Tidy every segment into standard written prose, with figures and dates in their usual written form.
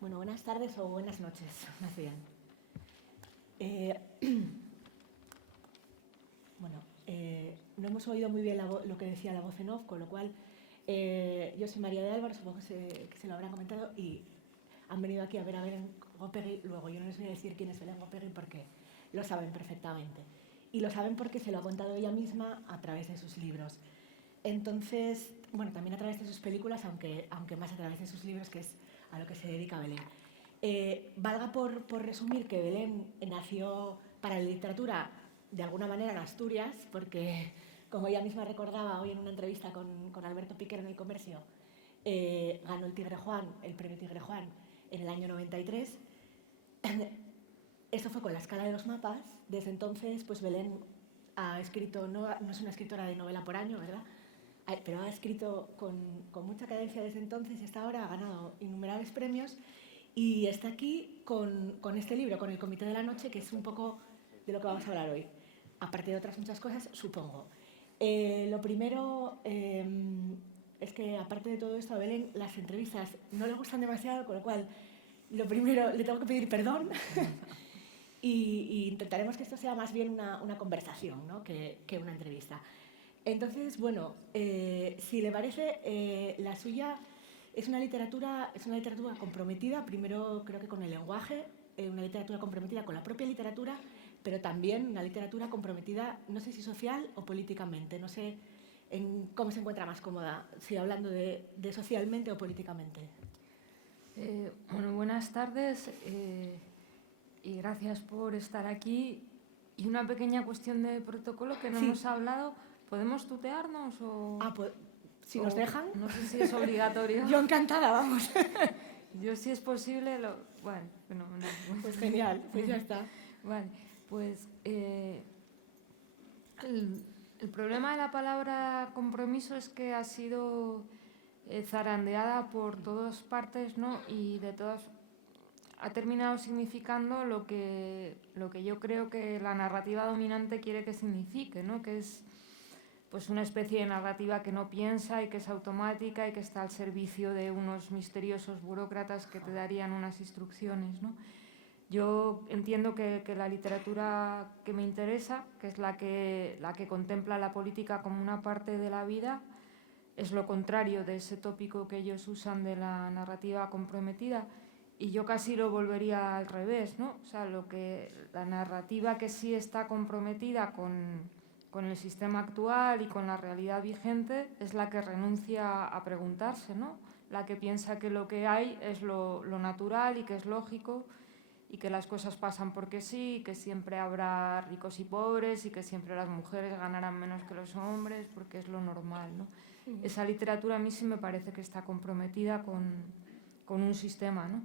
Bueno, buenas tardes o buenas noches, más bien. Eh, bueno, no hemos oído muy bien lo que decía la voz en off, con lo cual yo soy María de Álvaro, supongo que se lo habrán comentado, y han venido aquí a ver a Belén Gopegui. Luego yo no les voy a decir quién es Belén Gopegui porque lo saben perfectamente. Y lo saben porque se lo ha contado ella misma a través de sus libros. Entonces, bueno, también a través de sus películas, aunque más a través de sus libros, que es a lo que se dedica Belén. Valga por resumir que Belén nació para la literatura de alguna manera en Asturias, porque, como ella misma recordaba hoy en una entrevista con Alberto Piquer en El Comercio, ganó el Tigre Juan, el premio Tigre Juan, en el año 93. Eso fue con la escala de los mapas. Desde entonces, pues Belén ha escrito, no es una escritora de novela por año, ¿verdad? Pero ha escrito con mucha cadencia desde entonces y hasta ahora ha ganado innumerables premios y está aquí con este libro, con El Comité de la Noche, que es un poco de lo que vamos a hablar hoy, aparte de otras muchas cosas, supongo. Lo primero es que, aparte de todo esto, a Belén las entrevistas no le gustan demasiado, con lo cual, lo primero, le tengo que pedir perdón y intentaremos que esto sea más bien una conversación, ¿no? que una entrevista. Entonces, bueno, si le parece, la suya es una literatura comprometida, primero creo que con el lenguaje, una literatura comprometida con la propia literatura, pero también una literatura comprometida, no sé si social o políticamente, no sé en cómo se encuentra más cómoda, si hablando de socialmente o políticamente. Bueno, buenas tardes y gracias por estar aquí. Y una pequeña cuestión de protocolo que no hemos hablado. ¿Podemos tutearnos o...? Pues si nos dejan. No sé si es obligatorio. Yo encantada, vamos. Yo, si es posible, bueno, fenomenal. Pues genial, pues ya está. Vale, pues el problema de la palabra compromiso es que ha sido zarandeada por todas partes, ¿no? Y de todas ha terminado significando lo que yo creo que la narrativa dominante quiere que signifique, ¿no? Que es pues una especie de narrativa que no piensa y que es automática y que está al servicio de unos misteriosos burócratas que te darían unas instrucciones, ¿no? Yo entiendo que la literatura que me interesa, que es la que contempla la política como una parte de la vida, es lo contrario de ese tópico que ellos usan de la narrativa comprometida, y yo casi lo volvería al revés, ¿no? O sea, la narrativa que sí está comprometida con el sistema actual y con la realidad vigente es la que renuncia a preguntarse, ¿no? La que piensa que lo que hay es lo natural y que es lógico y que las cosas pasan porque sí, y que siempre habrá ricos y pobres y que siempre las mujeres ganarán menos que los hombres porque es lo normal, ¿no? Esa literatura a mí sí me parece que está comprometida con un sistema, ¿no?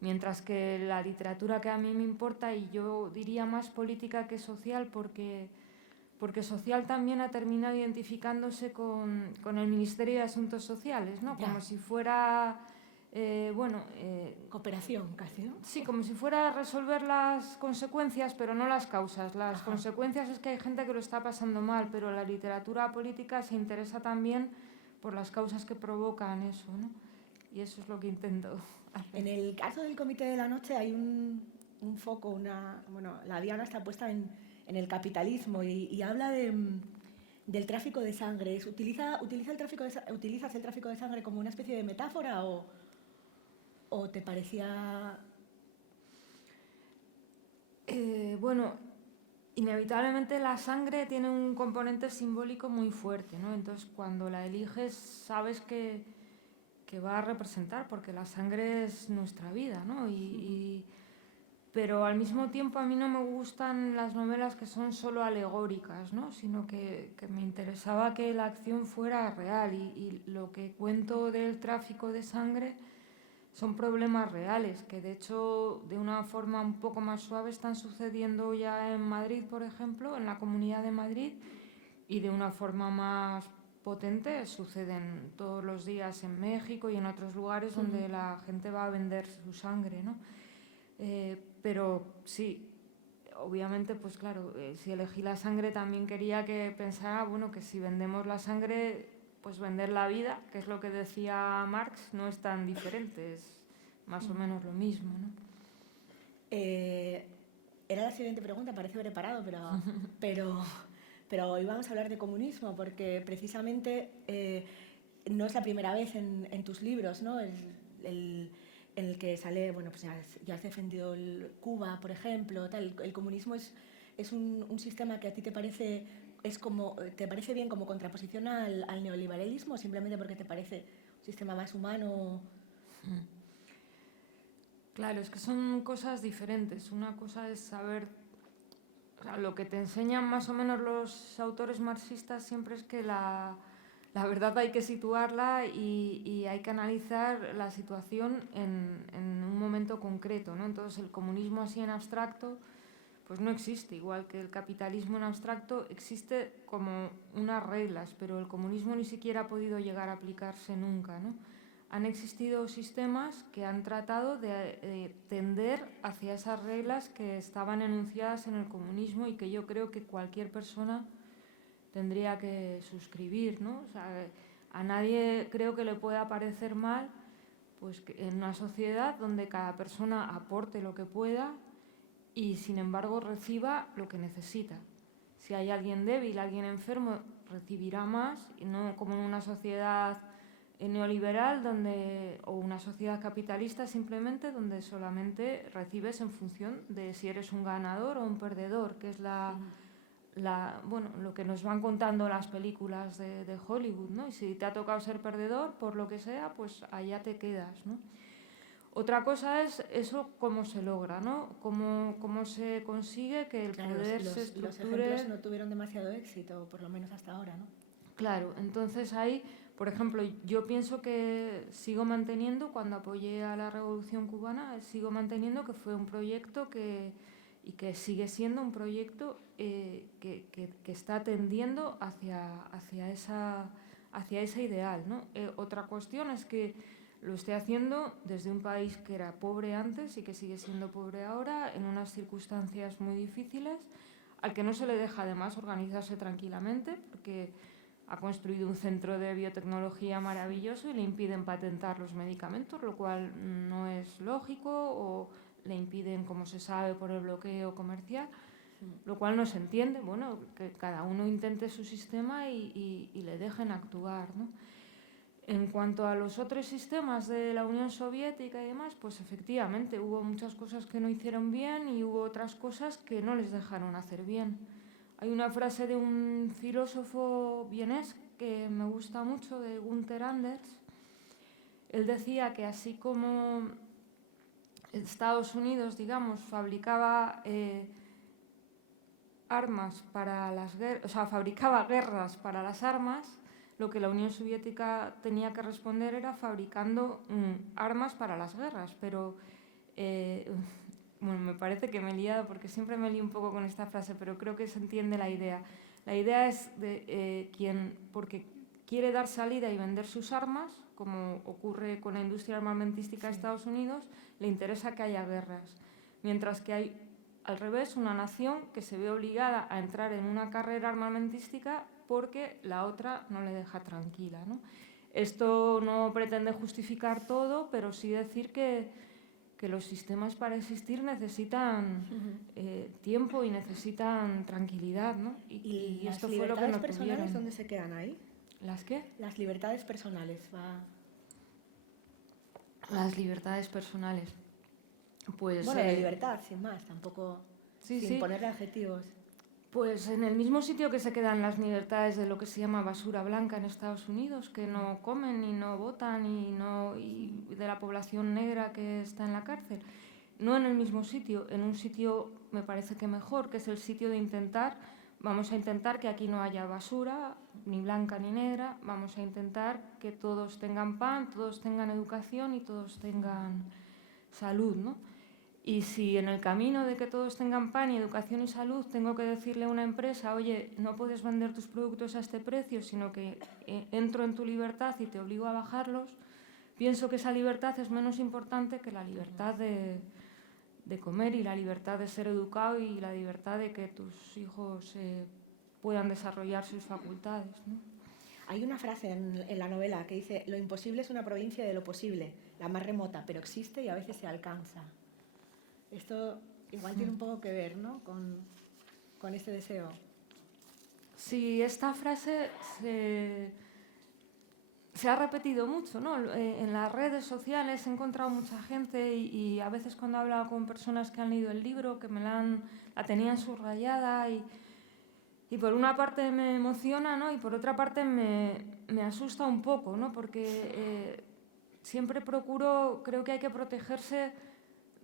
Mientras que la literatura que a mí me importa, y yo diría más política que social, porque social también ha terminado identificándose con el Ministerio de Asuntos Sociales, ¿no? Como si fuera, cooperación casi, ¿no? Sí, como si fuera a resolver las consecuencias, pero no las causas. Las consecuencias es que hay gente que lo está pasando mal, pero la literatura política se interesa también por las causas que provocan eso, ¿no? Y eso es lo que intento hacer. En el caso del Comité de la Noche hay un foco, la diana está puesta en el capitalismo y habla del tráfico de sangre. ¿Utilizas el tráfico de sangre como una especie de metáfora o te parecía...? Bueno, inevitablemente la sangre tiene un componente simbólico muy fuerte, ¿no? Entonces, cuando la eliges, sabes que va a representar, porque la sangre es nuestra vida, ¿no? Pero al mismo tiempo a mí no me gustan las novelas que son solo alegóricas, ¿no? Sino que me interesaba que la acción fuera real, y lo que cuento del tráfico de sangre son problemas reales, que de hecho de una forma un poco más suave están sucediendo ya en Madrid, por ejemplo, en la Comunidad de Madrid, y de una forma más potente suceden todos los días en México y en otros lugares donde la gente va a vender su sangre, ¿no? Pero sí, obviamente, pues claro, si elegí la sangre también quería que pensara, bueno, que si vendemos la sangre, pues vender la vida, que es lo que decía Marx, no es tan diferente, más o menos lo mismo, ¿no? Era la siguiente pregunta, parece preparado, pero hoy vamos a hablar de comunismo, porque precisamente no es la primera vez en tus libros, ¿no? En el que sale, bueno, pues ya has defendido Cuba, por ejemplo, tal. El comunismo es un sistema que a ti te parece, te parece bien como contraposición al neoliberalismo, o simplemente porque te parece un sistema más humano. Claro, es que son cosas diferentes. Una cosa es saber, o sea, lo que te enseñan más o menos los autores marxistas siempre es que la verdad hay que situarla y hay que analizar la situación en un momento concreto, ¿no? Entonces el comunismo así en abstracto pues no existe, igual que el capitalismo en abstracto existe como unas reglas, pero el comunismo ni siquiera ha podido llegar a aplicarse nunca, ¿no? Han existido sistemas que han tratado de tender hacia esas reglas que estaban enunciadas en el comunismo y que yo creo que cualquier persona tendría que suscribir, ¿no? O sea, a nadie creo que le pueda parecer mal pues, que en una sociedad donde cada persona aporte lo que pueda y sin embargo reciba lo que necesita. Si hay alguien débil, alguien enfermo, recibirá más, y no como en una sociedad neoliberal o una sociedad capitalista simplemente donde solamente recibes en función de si eres un ganador o un perdedor, que es lo que nos van contando las películas de Hollywood, ¿no? Y si te ha tocado ser perdedor, por lo que sea, pues allá te quedas, ¿no? Otra cosa es eso cómo se logra, ¿no? Cómo se consigue que el poder se estructure. Los ejemplos no tuvieron demasiado éxito, por lo menos hasta ahora, ¿no? Claro, entonces ahí, por ejemplo, yo pienso que sigo manteniendo, cuando apoyé a la Revolución Cubana, sigo manteniendo que fue un proyecto y que sigue siendo un proyecto que está tendiendo hacia ese ideal, ¿no? Otra cuestión es que lo estoy haciendo desde un país que era pobre antes y que sigue siendo pobre ahora, en unas circunstancias muy difíciles, al que no se le deja además organizarse tranquilamente, porque ha construido un centro de biotecnología maravilloso y le impiden patentar los medicamentos, lo cual no es lógico, o le impiden, como se sabe, por el bloqueo comercial, lo cual no se entiende. Bueno, que cada uno intente su sistema y le dejen actuar, ¿no? En cuanto a los otros sistemas de la Unión Soviética y demás, pues efectivamente hubo muchas cosas que no hicieron bien y hubo otras cosas que no les dejaron hacer bien. Hay una frase de un filósofo vienés que me gusta mucho, de Gunther Anders. Él decía que así como Estados Unidos, digamos, fabricaba armas para las guerras, o sea, fabricaba guerras para las armas, lo que la Unión Soviética tenía que responder era fabricando armas para las guerras. Pero bueno, me parece que me he liado porque siempre me lío un poco con esta frase, pero creo que se entiende la idea. La idea es de quien, porque quiere dar salida y vender sus armas, como ocurre con la industria armamentística de Estados Unidos, le interesa que haya guerras. Mientras que hay, al revés, una nación que se ve obligada a entrar en una carrera armamentística porque la otra no le deja tranquila, ¿no? Esto no pretende justificar todo, pero sí decir que los sistemas para existir necesitan tiempo y necesitan tranquilidad, ¿no? ¿Y esto las fue lo que libertades no personales tuvieron. dónde se quedan ahí? ¿Las qué? Las libertades personales. Las libertades personales. Pues, bueno, la libertad, sin más, tampoco sin ponerle adjetivos. Pues en el mismo sitio que se quedan las libertades de lo que se llama basura blanca en Estados Unidos, que no comen y no votan y de la población negra que está en la cárcel. No en el mismo sitio, en un sitio me parece que mejor, que es el sitio de vamos a intentar que aquí no haya basura, ni blanca ni negra, vamos a intentar que todos tengan pan, todos tengan educación y todos tengan salud, ¿no? Y si en el camino de que todos tengan pan y educación y salud tengo que decirle a una empresa, oye, no puedes vender tus productos a este precio, sino que entro en tu libertad y te obligo a bajarlos, pienso que esa libertad es menos importante que la libertad de comer y la libertad de ser educado y la libertad de que tus hijos puedan desarrollar sus facultades, ¿no? Hay una frase en la novela que dice: lo imposible es una provincia de lo posible, la más remota, pero existe y a veces se alcanza. Esto igual tiene un poco que ver, ¿no?, con ese deseo. Sí, esta frase se ha repetido mucho, ¿no? En las redes sociales he encontrado mucha gente y a veces cuando he hablado con personas que han leído el libro, que la tenían subrayada y por una parte me emociona, ¿no?, y por otra parte me asusta un poco, ¿no?, porque siempre creo que hay que protegerse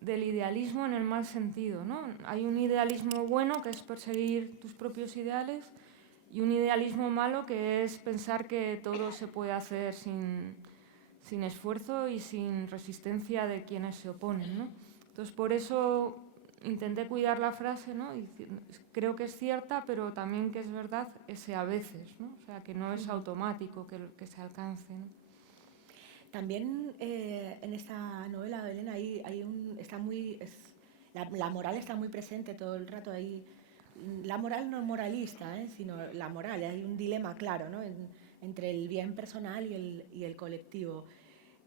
del idealismo en el mal sentido, ¿no? Hay un idealismo bueno, que es perseguir tus propios ideales, y un idealismo malo, que es pensar que todo se puede hacer sin esfuerzo y sin resistencia de quienes se oponen, ¿no? Entonces, por eso intenté cuidar la frase, ¿no? Y creo que es cierta, pero también que es verdad ese a veces, ¿no? O sea, que no es automático que se alcance, ¿no? También en esta novela, Belén, la moral está muy presente todo el rato ahí. La moral no moralista, sino la moral. Hay un dilema claro, ¿no?, entre el bien personal y el colectivo.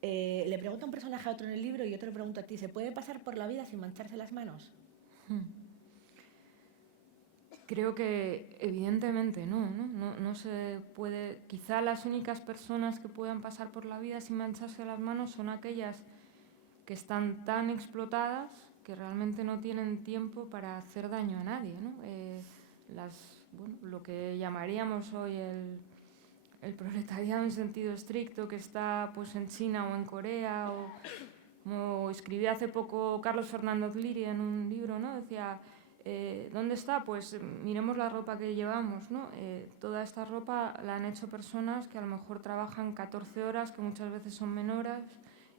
Le pregunta un personaje a otro en el libro y yo te lo pregunto a ti: ¿se puede pasar por la vida sin mancharse las manos? Creo que evidentemente no se puede. Quizá las únicas personas que puedan pasar por la vida sin mancharse las manos son aquellas que están tan explotadas que realmente no tienen tiempo para hacer daño a nadie, ¿no? Lo que llamaríamos hoy el proletariado en sentido estricto, que está pues en China o en Corea, o como escribía hace poco Carlos Fernando Cleary en un libro, ¿no? Decía: ¿dónde está? Pues miremos la ropa que llevamos, ¿no? Toda esta ropa la han hecho personas que a lo mejor trabajan 14 horas, que muchas veces son menores,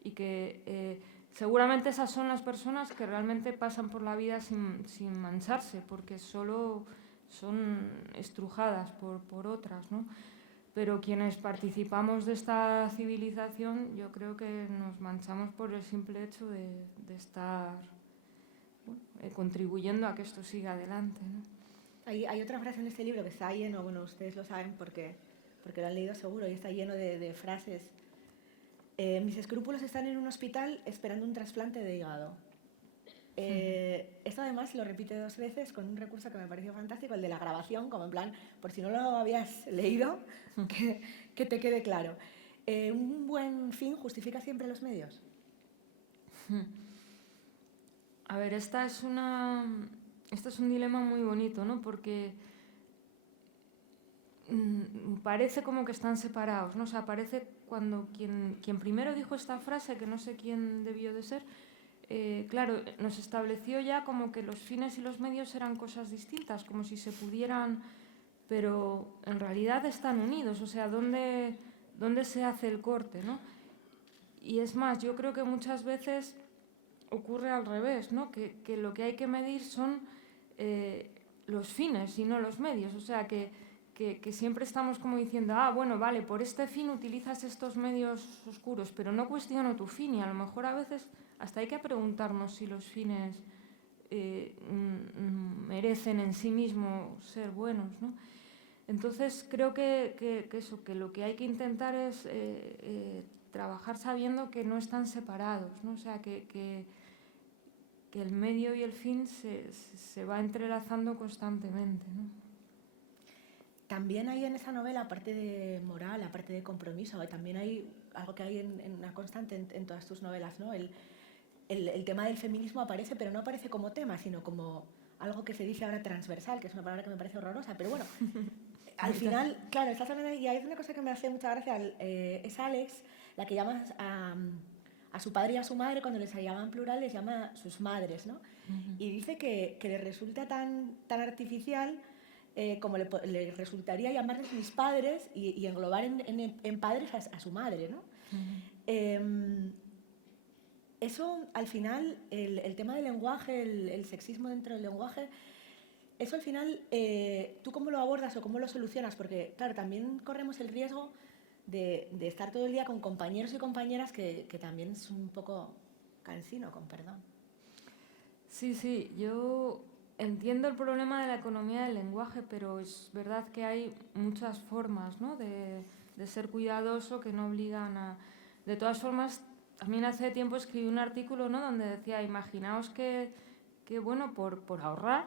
y que seguramente esas son las personas que realmente pasan por la vida sin mancharse, porque solo son estrujadas por otras, ¿no? Pero quienes participamos de esta civilización, yo creo que nos manchamos por el simple hecho de estar contribuyendo a que esto siga adelante, ¿no? Hay otra frase en este libro que está lleno, bueno, ustedes lo saben porque lo han leído seguro, y está lleno de frases. Mis escrúpulos están en un hospital esperando un trasplante de hígado. Esto además lo repite 2 veces con un recurso que me pareció fantástico, el de la grabación, como en plan, por si no lo habías leído, que te quede claro. ¿Un buen fin justifica siempre los medios? A ver, este es un dilema muy bonito, ¿no? Porque parece como que están separados, ¿no? O sea, parece cuando quien primero dijo esta frase, que no sé quién debió de ser, claro, nos estableció ya como que los fines y los medios eran cosas distintas, como si se pudieran, pero en realidad están unidos. O sea, ¿dónde se hace el corte, ¿no? Y es más, yo creo que muchas veces ocurre al revés, ¿no? Que lo que hay que medir son los fines y no los medios. O sea, que siempre estamos como diciendo: bueno, vale, por este fin utilizas estos medios oscuros, pero no cuestiono tu fin. Y a lo mejor a veces hasta hay que preguntarnos si los fines merecen en sí mismos ser buenos, ¿no? Entonces creo que lo que hay que intentar es trabajar sabiendo que no están separados, ¿no? O sea, que el medio y el fin se va entrelazando constantemente, ¿no? También hay en esa novela, aparte de moral, aparte de compromiso, también hay algo que hay en una constante en todas tus novelas, ¿no? El tema del feminismo aparece, pero no aparece como tema, sino como algo que se dice ahora transversal, que es una palabra que me parece horrorosa, pero bueno, al final, claro, estás hablando, y hay una cosa que me hace mucha gracia, es Alex, la que llama a su padre y a su madre, cuando les llama en plural, les llama sus madres, ¿no? Y dice que le resulta tan artificial como le resultaría llamarles mis padres y englobar en padres a su madre, ¿no? Eso, al final, el tema del lenguaje, el sexismo dentro del lenguaje, eso al final, ¿tú cómo lo abordas o cómo lo solucionas? Porque, claro, también corremos el riesgo de estar todo el día con compañeros y compañeras que también es un poco cansino, con perdón. Sí, yo entiendo el problema de la economía del lenguaje, pero es verdad que hay muchas formas, ¿no?, de de ser cuidadoso, que no obligan a... De todas formas, también hace tiempo escribí un artículo, ¿no?, donde decía, imaginaos que bueno, por ahorrar,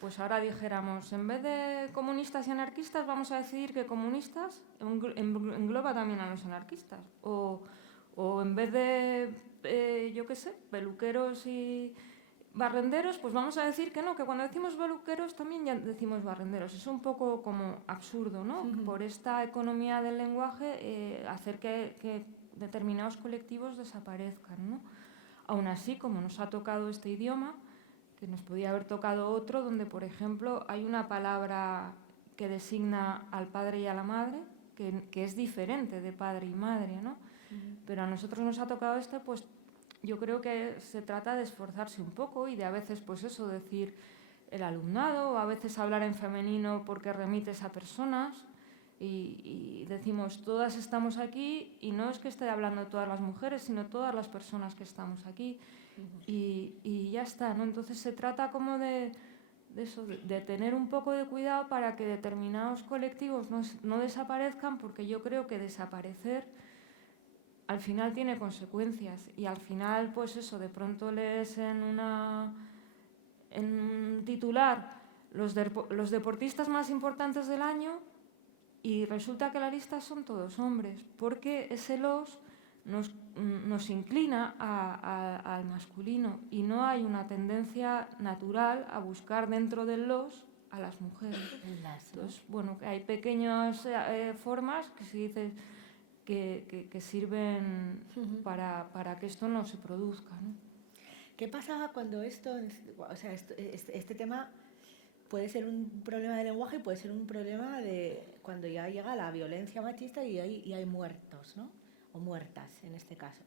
pues ahora dijéramos, en vez de comunistas y anarquistas, vamos a decidir que comunistas engloba también a los anarquistas. O en vez de, yo qué sé, peluqueros y barrenderos, pues vamos a decir que no, que cuando decimos peluqueros también ya decimos barrenderos. Es un poco como absurdo, ¿no? Por esta economía del lenguaje, hacer que determinados colectivos desaparezcan, ¿no? Aún así, como nos ha tocado este idioma, que nos podía haber tocado otro, donde, por ejemplo, hay una palabra que designa al padre y a la madre, que es diferente de padre y madre, ¿no? Pero a nosotros nos ha tocado este, pues yo creo que se trata de esforzarse un poco y de a veces, pues eso, decir el alumnado, o a veces hablar en femenino porque remites a personas y decimos todas estamos aquí, y no es que esté hablando todas las mujeres, sino todas las personas que estamos aquí. Y ya está, ¿no? Entonces se trata como de eso, de tener un poco de cuidado para que determinados colectivos no desaparezcan, porque yo creo que desaparecer al final tiene consecuencias, y al final, pues eso, de pronto lees en un titular los deportistas más importantes del año y resulta que la lista son todos hombres, porque ese nos inclina al masculino, y no hay una tendencia natural a buscar dentro del los a las mujeres. Entonces, bueno, hay pequeñas formas que se dice que sirven para que esto no se produzca, ¿no? ¿Qué pasa cuando esto, o sea, este tema puede ser un problema de lenguaje y puede ser un problema de cuando ya llega la violencia machista y hay muertos, ¿no? O muertas en este caso,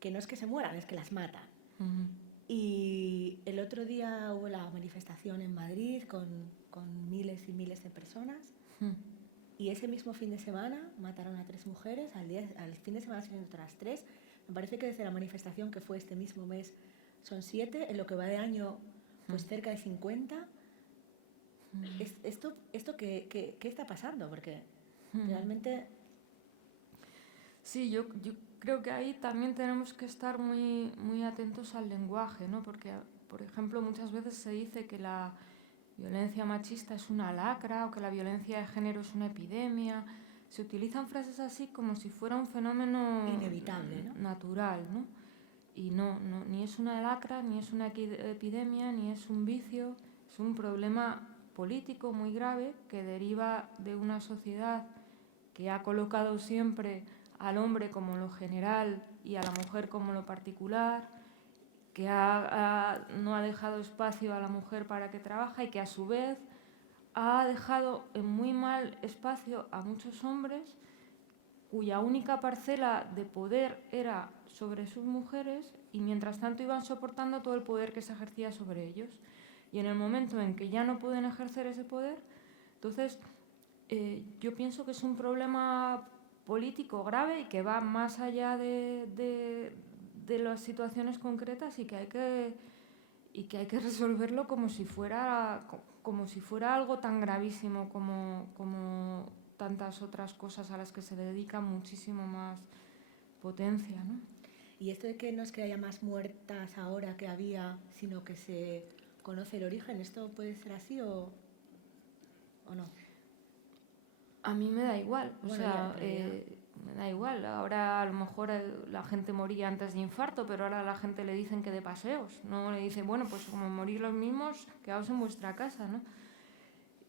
que no es que se mueran, es que las matan. Y el otro día hubo la manifestación en Madrid con miles y miles de personas, y ese mismo fin de semana mataron a 3 mujeres, al fin de semana siguiente otras 3. Me parece que desde la manifestación que fue este mismo mes son 7, en lo que va de año pues cerca de 50. ¿Esto qué está pasando? Porque realmente... Sí, yo creo que ahí también tenemos que estar muy, muy atentos al lenguaje, ¿no? Porque, por ejemplo, muchas veces se dice que la violencia machista es una lacra, o que la violencia de género es una epidemia. Se utilizan frases así como si fuera un fenómeno inevitable, ¿no? Natural, ¿no? Y no, ni es una lacra, ni es una epidemia, ni es un vicio, es un problema político muy grave que deriva de una sociedad que ha colocado siempre al hombre como lo general y a la mujer como lo particular, que no ha dejado espacio a la mujer para que trabaje, y que a su vez ha dejado en muy mal espacio a muchos hombres cuya única parcela de poder era sobre sus mujeres, y mientras tanto iban soportando todo el poder que se ejercía sobre ellos. Y en el momento en que ya no pueden ejercer ese poder, entonces yo pienso que es un problema político grave y que va más allá de las situaciones concretas, y que hay que resolverlo como si fuera algo tan gravísimo como tantas otras cosas a las que se dedica muchísimo más potencia, ¿no? Y esto de que no es que haya más muertas ahora que había, sino que se conoce el origen, ¿esto puede ser así o no? A mí me da igual, Bueno, me da igual. Ahora a lo mejor la gente moría antes de infarto, pero ahora a la gente le dicen que de paseos, no le dicen, bueno, pues como morís los mismos, quedaos en vuestra casa, ¿no?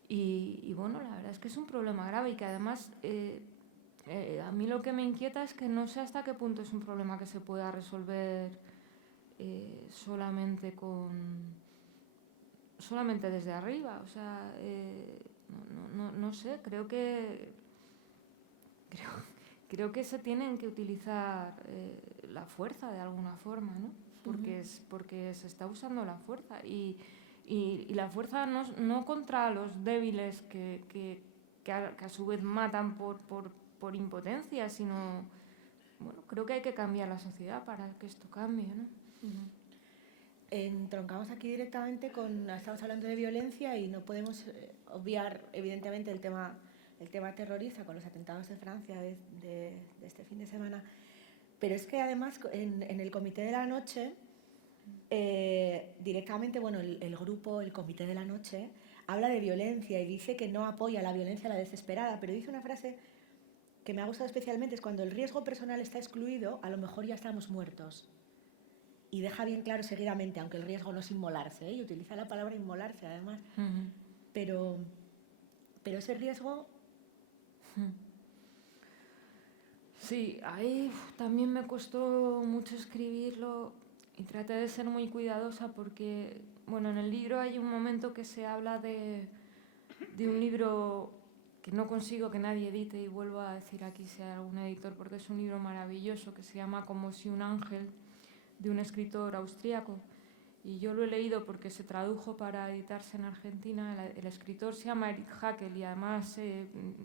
Y bueno, la verdad es que es un problema grave, y que además a mí lo que me inquieta es que no sé hasta qué punto es un problema que se pueda resolver solamente desde arriba. O sea, no sé, creo que se tienen que utilizar la fuerza de alguna forma, ¿no? Porque se está usando la fuerza, y la fuerza no contra los débiles que a su vez matan por impotencia, sino, bueno, creo que hay que cambiar la sociedad para que esto cambie, ¿no? Entroncamos aquí directamente estamos hablando de violencia, y no podemos obviar evidentemente el tema el tema terrorista con los atentados de Francia de este fin de semana, pero es que además en el Comité de la Noche, directamente, bueno, el grupo, el Comité de la Noche, habla de violencia y dice que no apoya la violencia a la desesperada, pero dice una frase que me ha gustado especialmente, es cuando el riesgo personal está excluido, a lo mejor ya estamos muertos. Y deja bien claro seguidamente, aunque el riesgo no es inmolarse, ¿eh? Y utiliza la palabra inmolarse además, pero ese riesgo... Sí, ahí también me costó mucho escribirlo y traté de ser muy cuidadosa porque, bueno, en el libro hay un momento que se habla de un libro que no consigo que nadie edite, y vuelvo a decir aquí si hay algún editor, porque es un libro maravilloso que se llama Como si un ángel, de un escritor austríaco, y yo lo he leído porque se tradujo para editarse en Argentina. El escritor se llama Eric Hackel y además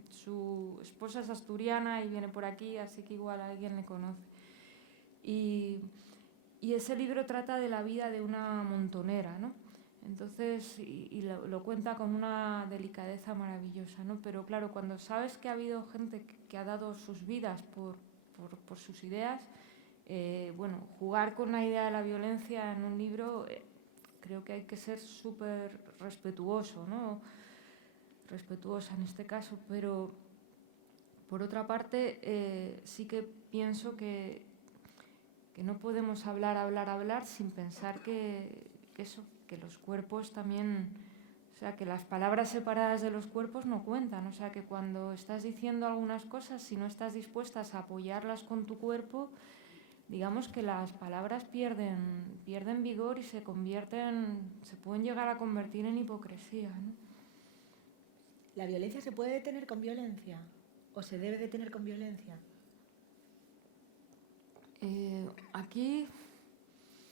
su esposa es asturiana y viene por aquí, así que igual alguien le conoce. Y ese libro trata de la vida de una montonera, ¿no? Entonces, y lo cuenta con una delicadeza maravillosa, ¿no? Pero claro, cuando sabes que ha habido gente que ha dado sus vidas por sus ideas, bueno, jugar con la idea de la violencia en un libro, creo que hay que ser súper respetuoso, ¿no? Respetuosa en este caso, pero por otra parte, sí que pienso que no podemos hablar sin pensar que los cuerpos también, o sea, que las palabras separadas de los cuerpos no cuentan, o sea, que cuando estás diciendo algunas cosas, si no estás dispuestas a apoyarlas con tu cuerpo, digamos que las palabras pierden vigor y se pueden llegar a convertir en hipocresía, ¿no? ¿La violencia se puede detener con violencia? ¿O se debe detener con violencia? Aquí...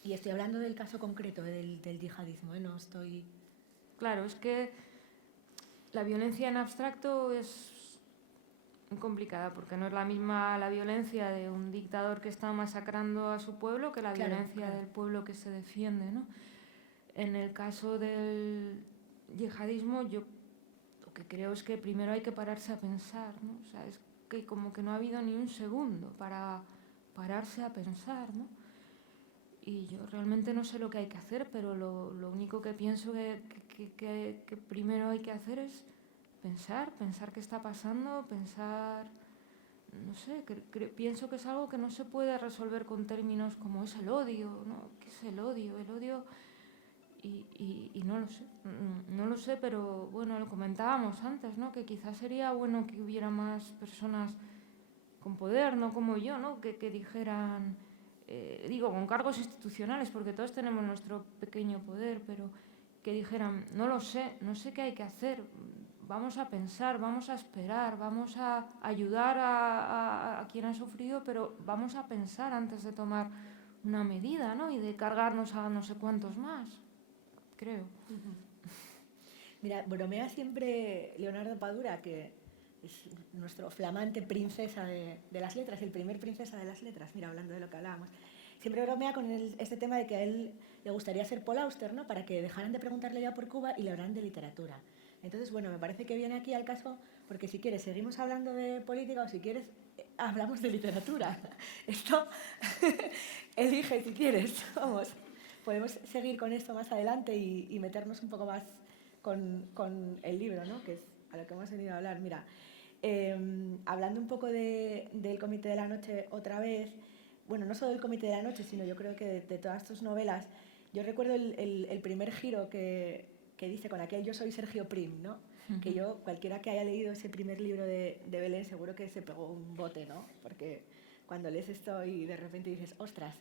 Y estoy hablando del caso concreto del yihadismo, ¿eh? No estoy... Claro, es que la violencia en abstracto es muy complicada, porque no es la misma la violencia de un dictador que está masacrando a su pueblo que la violencia del pueblo que se defiende, ¿no? En el caso del yihadismo, yo lo que creo es que primero hay que pararse a pensar, ¿no? O sea, es que como que no ha habido ni un segundo para pararse a pensar, ¿no? Y yo realmente no sé lo que hay que hacer, pero lo único que pienso que primero hay que hacer es pensar qué está pasando, pensar, no sé, pienso que es algo que no se puede resolver con términos como es el odio, ¿no? ¿Qué es el odio? El odio, y no lo sé, pero bueno, lo comentábamos antes, ¿no? Que quizás sería bueno que hubiera más personas con poder, no como yo, ¿no? Que dijeran... digo, con cargos institucionales, porque todos tenemos nuestro pequeño poder, pero que dijeran, no lo sé, no sé qué hay que hacer, vamos a pensar, vamos a esperar, vamos a ayudar a quien ha sufrido, pero vamos a pensar antes de tomar una medida, ¿no? Y de cargarnos a no sé cuántos más, creo. Mira, bromea siempre Leonardo Padura, que es nuestro flamante princesa de las letras, el primer princesa de las letras, mira, hablando de lo que hablábamos. Siempre bromea con este tema de que a él le gustaría ser Paul Auster, ¿no? Para que dejaran de preguntarle ya por Cuba y le hablaran de literatura. Entonces, bueno, me parece que viene aquí al caso, porque si quieres seguimos hablando de política o si quieres hablamos de literatura. Esto elige si quieres, vamos. Podemos seguir con esto más adelante y meternos un poco más con el libro, ¿no? Que es a lo que hemos venido a hablar. Mira, hablando un poco del Comité de la Noche otra vez, bueno, no solo del Comité de la Noche, sino yo creo que de todas tus novelas, yo recuerdo el primer giro que dice con aquel Yo soy Sergio Prim, ¿no? Que yo, cualquiera que haya leído ese primer libro de Belén, seguro que se pegó un bote, ¿no? Porque cuando lees esto y de repente dices, ¡ostras!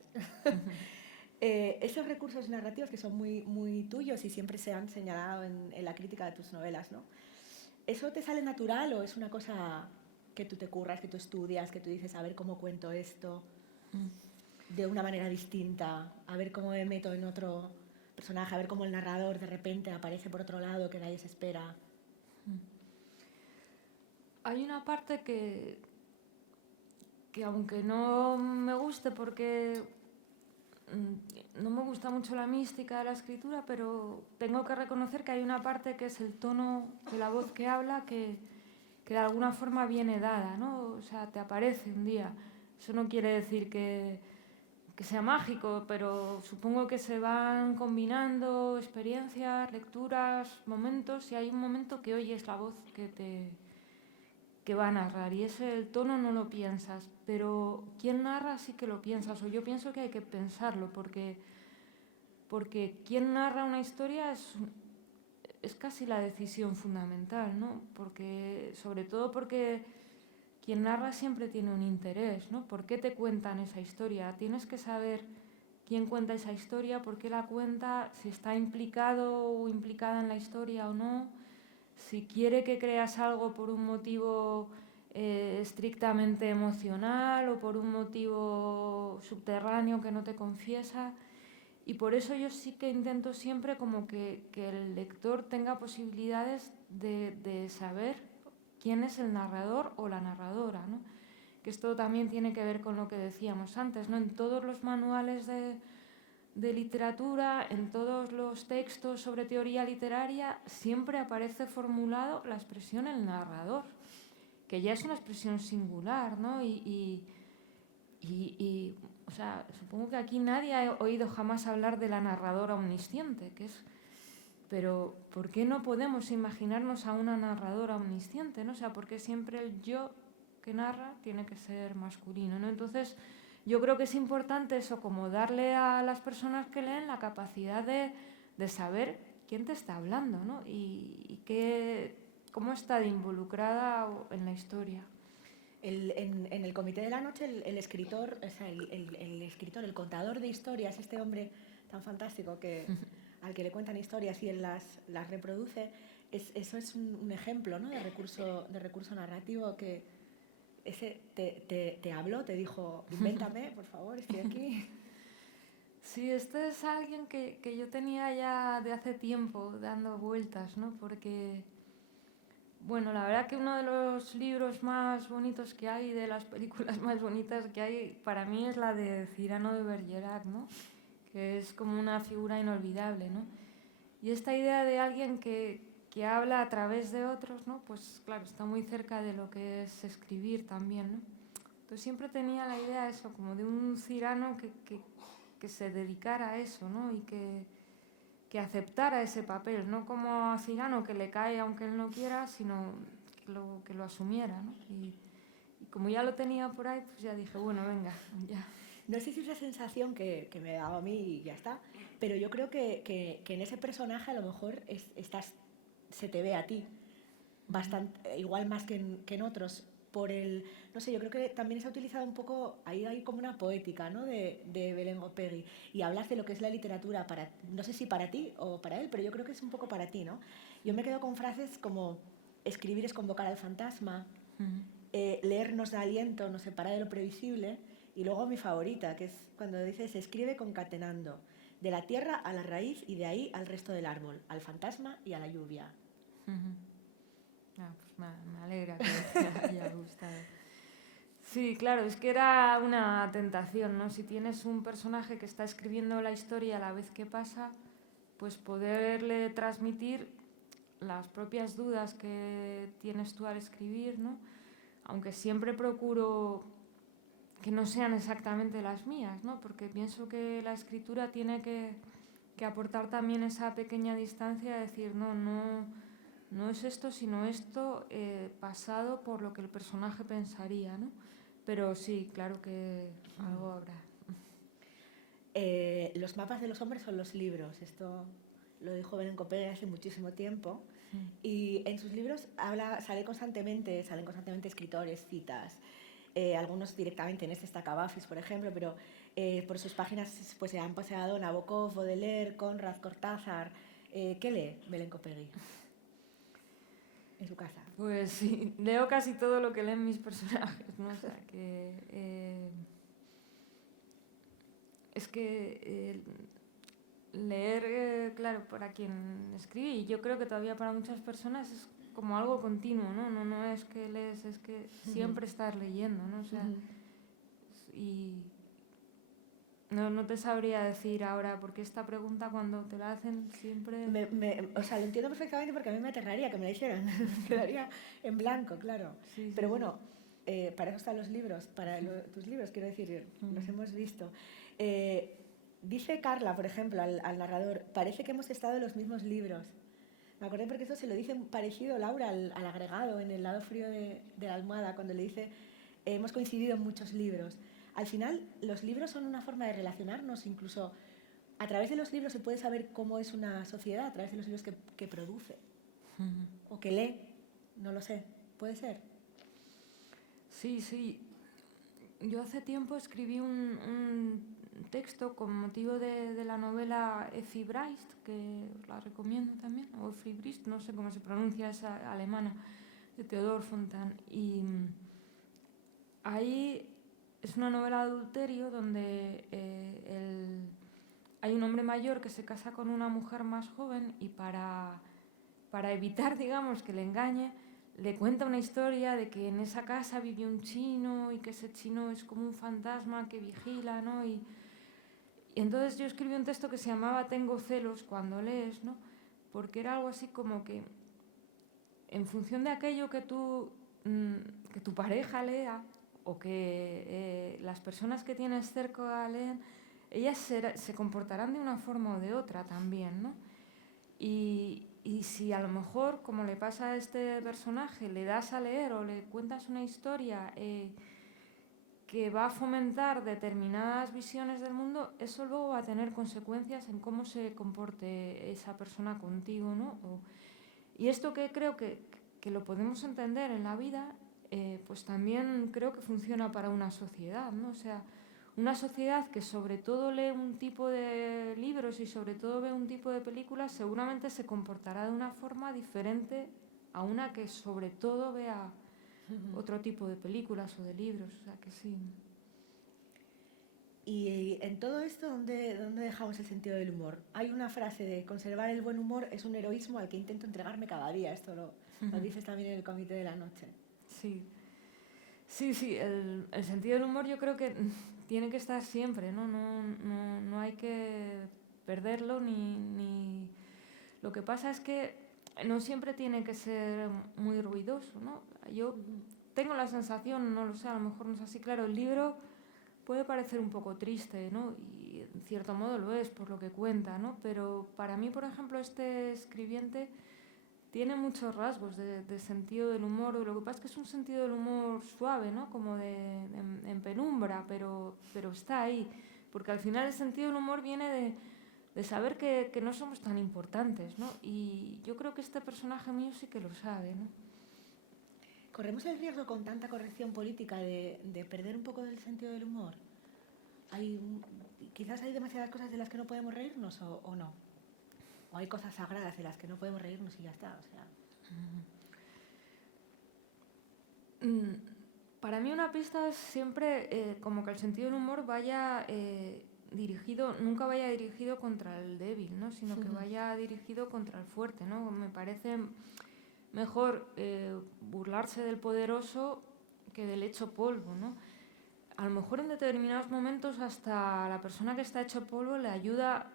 Esos recursos narrativos que son muy, muy tuyos y siempre se han señalado en la crítica de tus novelas, ¿no? ¿Eso te sale natural o es una cosa que tú te curras, que tú estudias, que tú dices, a ver cómo cuento esto de una manera distinta, a ver cómo me meto en otro personaje, a ver cómo el narrador de repente aparece por otro lado que nadie se espera? Hay una parte que aunque no me guste porque no me gusta mucho la mística de la escritura, pero tengo que reconocer que hay una parte que es el tono de la voz que habla que de alguna forma viene dada, ¿no? O sea, te aparece un día. Eso no quiere decir que sea mágico, pero supongo que se van combinando experiencias, lecturas, momentos, y hay un momento que oyes la voz que va a narrar, y ese el tono no lo piensas, pero quien narra sí que lo piensas, o yo pienso que hay que pensarlo, porque quien narra una historia es casi la decisión fundamental, ¿no? Sobre todo porque quien narra siempre tiene un interés, ¿no? ¿Por qué te cuentan esa historia? Tienes que saber quién cuenta esa historia, por qué la cuenta, si está implicado o implicada en la historia o no, si quiere que creas algo por un motivo estrictamente emocional o por un motivo subterráneo que no te confiesa. Y por eso yo sí que intento siempre como que el lector tenga posibilidades de saber quién es el narrador o la narradora, ¿no? Que esto también tiene que ver con lo que decíamos antes, ¿no? En todos los manuales de literatura, en todos los textos sobre teoría literaria, siempre aparece formulado la expresión el narrador, que ya es una expresión singular, ¿no? O sea, supongo que aquí nadie ha oído jamás hablar de la narradora omnisciente, pero ¿por qué no podemos imaginarnos a una narradora omnisciente, ¿no? O sea, porque siempre el yo que narra tiene que ser masculino, ¿no? Entonces, yo creo que es importante eso, como darle a las personas que leen la capacidad de saber quién te está hablando, ¿no? Y cómo está involucrada en la historia. En el Comité de la Noche, el escritor, o sea, el escritor, el contador de historias, este hombre tan fantástico al que le cuentan historias y él las reproduce, eso es un ejemplo, ¿no? de recurso narrativo que te habló, te dijo, invéntame, por favor, estoy aquí. Sí, este es alguien que yo tenía ya de hace tiempo dando vueltas, ¿no? Porque, bueno, la verdad que uno de los libros más bonitos que hay, de las películas más bonitas que hay, para mí es la de Cyrano de Bergerac, ¿no? Que es como una figura inolvidable, ¿no? Y esta idea de alguien que habla a través de otros, ¿no? Pues claro, está muy cerca de lo que es escribir también, ¿no? Entonces siempre tenía la idea eso, como de un Cyrano que se dedicara a eso, ¿no? Y que aceptara ese papel, no como a Cyrano que le cae aunque él no quiera, sino que lo asumiera, ¿no? Y como ya lo tenía por ahí, pues ya dije, bueno, venga, ya. No sé si es la sensación que me daba a mí y ya está, pero yo creo que en ese personaje a lo mejor se te ve a ti, bastante, igual más que en otros, no sé, yo creo que también se ha utilizado un poco, ahí hay como una poética, ¿no? de Belén Gopegui, y hablas de lo que es la literatura, no sé si para ti o para él, pero yo creo que es un poco para ti, ¿no? Yo me quedo con frases como, escribir es convocar al fantasma, leer nos da aliento, nos separa de lo previsible, y luego mi favorita, que es cuando dices, se escribe concatenando, de la tierra a la raíz y de ahí al resto del árbol, al fantasma y a la lluvia. Pues me alegra que te haya gustado. Sí, claro, es que era una tentación, ¿no? Si tienes un personaje que está escribiendo la historia a la vez que pasa, pues poderle transmitir las propias dudas que tienes tú al escribir, ¿no? Aunque siempre procuro que no sean exactamente las mías, ¿no? Porque pienso que la escritura tiene que aportar también esa pequeña distancia de decir, no es esto, sino esto pasado por lo que el personaje pensaría, ¿no? Pero sí, claro que algo habrá. Los mapas de los hombres son los libros. Esto lo dijo Belén Gopegui hace muchísimo tiempo. Y en sus libros salen constantemente escritores, citas. Algunos directamente, en este está Cavafis, por ejemplo, pero por sus páginas pues, se han paseado Nabokov, Baudelaire, Conrad, Cortázar. ¿Qué lee Belén Gopegui en su casa? Pues sí, leo casi todo lo que leen mis personajes, ¿no? O sea, que es que leer, claro, para quien escribe, y yo creo que todavía para muchas personas es como algo continuo, ¿no? No es que lees, es que siempre estás leyendo, ¿no? O sea, y no te sabría decir ahora, porque esta pregunta cuando te la hacen siempre... O sea, lo entiendo perfectamente porque a mí me aterraría que me la hicieran. Quedaría en blanco, claro. Sí, Pero sí, bueno, para eso están los libros, tus libros, quiero decir, los hemos visto. Dice Carla, por ejemplo, al narrador, parece que hemos estado en los mismos libros. Me acordé porque eso se lo dice parecido Laura al agregado en el lado frío de la almohada, cuando le dice, hemos coincidido en muchos libros. Al final, los libros son una forma de relacionarnos, incluso a través de los libros se puede saber cómo es una sociedad, a través de los libros que produce o que lee, no lo sé, puede ser. Sí, sí. Yo hace tiempo escribí un texto con motivo de la novela Effi Briest, que la recomiendo también, o Effi Briest, no sé cómo se pronuncia, esa alemana, de Theodor Fontane. Y ahí es una novela de adulterio donde hay un hombre mayor que se casa con una mujer más joven y para evitar, digamos, que le engañe, le cuenta una historia de que en esa casa vive un chino y que ese chino es como un fantasma que vigila, ¿no? Y entonces yo escribí un texto que se llamaba Tengo celos cuando lees, ¿no? Porque era algo así como que en función de aquello que tu pareja lea o que las personas que tienes cerca leen, ellas se comportarán de una forma o de otra también, ¿no? Y si a lo mejor, como le pasa a este personaje, le das a leer o le cuentas una historia que va a fomentar determinadas visiones del mundo, eso luego va a tener consecuencias en cómo se comporte esa persona contigo, ¿no? Y esto que creo que lo podemos entender en la vida, pues también creo que funciona para una sociedad, ¿no? O sea, una sociedad que sobre todo lee un tipo de libros y sobre todo ve un tipo de películas, seguramente se comportará de una forma diferente a una que sobre todo vea otro tipo de películas o de libros, o sea que sí. Y en todo esto, ¿dónde dejamos el sentido del humor? Hay una frase de conservar el buen humor es un heroísmo al que intento entregarme cada día. Esto lo dices también en el Comité de la Noche. Sí, sí, el sentido del humor yo creo que tiene que estar siempre, ¿no? No hay que perderlo ni... Lo que pasa es que no siempre tiene que ser muy ruidoso, ¿no? Yo tengo la sensación, no lo sé, a lo mejor no es así, claro, el libro puede parecer un poco triste, ¿no? Y en cierto modo lo es por lo que cuenta, ¿no? Pero para mí, por ejemplo, este escribiente tiene muchos rasgos de sentido del humor. Lo que pasa es que es un sentido del humor suave, ¿no? Como en penumbra, pero está ahí. Porque al final el sentido del humor viene de saber que no somos tan importantes, ¿no? Y yo creo que este personaje mío sí que lo sabe, ¿no? ¿Corremos el riesgo con tanta corrección política de perder un poco del sentido del humor? Quizás hay demasiadas cosas de las que no podemos reírnos o no. O hay cosas sagradas de las que no podemos reírnos y ya está. O sea. Para mí una pista es siempre como que el sentido del humor vaya nunca vaya dirigido contra el débil, ¿no? Sino que vaya dirigido contra el fuerte, ¿no? Me parece mejor burlarse del poderoso que del hecho polvo, ¿no? A lo mejor en determinados momentos hasta la persona que está hecho polvo le ayuda a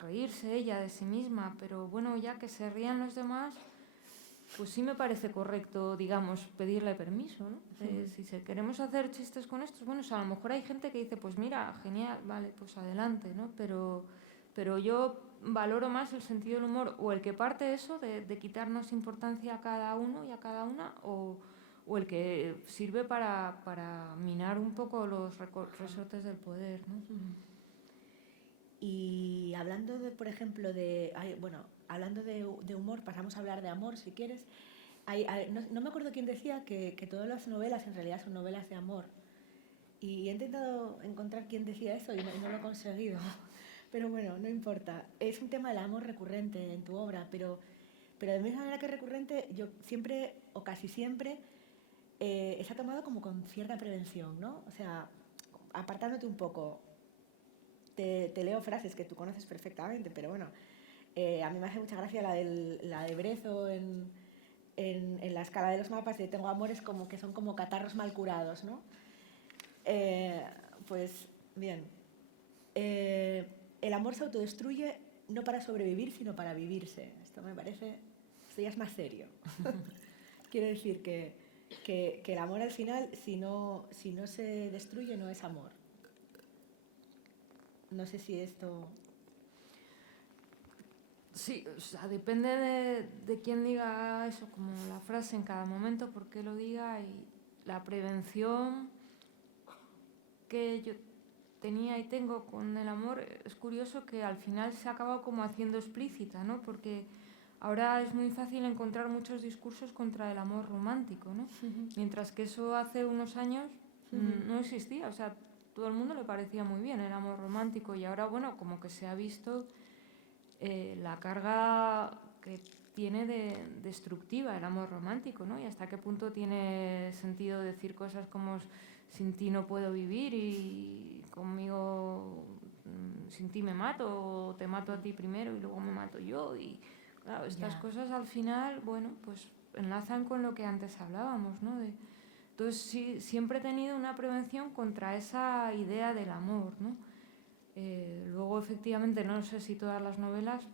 reírse ella de sí misma, pero bueno, ya que se rían los demás, pues sí me parece correcto, digamos, pedirle permiso, ¿no? Si queremos hacer chistes con estos, bueno, o sea, a lo mejor hay gente que dice, pues mira, genial, vale, pues adelante, ¿no? Pero yo valoro más el sentido del humor o el que parte eso de quitarnos importancia a cada uno y a cada una o el que sirve para minar un poco los resortes del poder, ¿no? Y hablando por ejemplo, hablando de humor, pasamos a hablar de amor, si quieres. No me acuerdo quién decía que todas las novelas en realidad son novelas de amor. Y he intentado encontrar quién decía eso y no lo he conseguido. Pero bueno, no importa. Es un tema del amor recurrente en tu obra, pero de la misma manera que recurrente, yo siempre, o casi siempre, se ha tomado como con cierta prevención, ¿no? O sea, apartándote un poco. Te leo frases que tú conoces perfectamente, pero bueno, a mí me hace mucha gracia la de Brezo en la escala de los mapas de tengo amores como que son como catarros mal curados, ¿no? Pues bien, el amor se autodestruye no para sobrevivir, sino para vivirse. Esto me parece, esto ya es más serio. Quiero decir que el amor al final, si no se destruye, no es amor. No sé si esto... Sí, o sea, depende de quién diga eso, como la frase en cada momento, por qué lo diga, y la prevención que yo tenía y tengo con el amor, es curioso que al final se ha acabado como haciendo explícita, ¿no? Porque ahora es muy fácil encontrar muchos discursos contra el amor romántico, ¿no? Mientras que eso hace unos años no existía, o sea, todo el mundo le parecía muy bien el amor romántico, y ahora, bueno, como que se ha visto la carga que tiene de destructiva el amor romántico, ¿no? Y hasta qué punto tiene sentido decir cosas como sin ti no puedo vivir y conmigo sin ti me mato, o te mato a ti primero y luego me mato yo. Y claro, estas cosas al final, bueno, pues enlazan con lo que antes hablábamos, ¿no? Entonces sí, siempre he tenido una prevención contra esa idea del amor, ¿no? Luego, efectivamente, no sé si todas las novelas,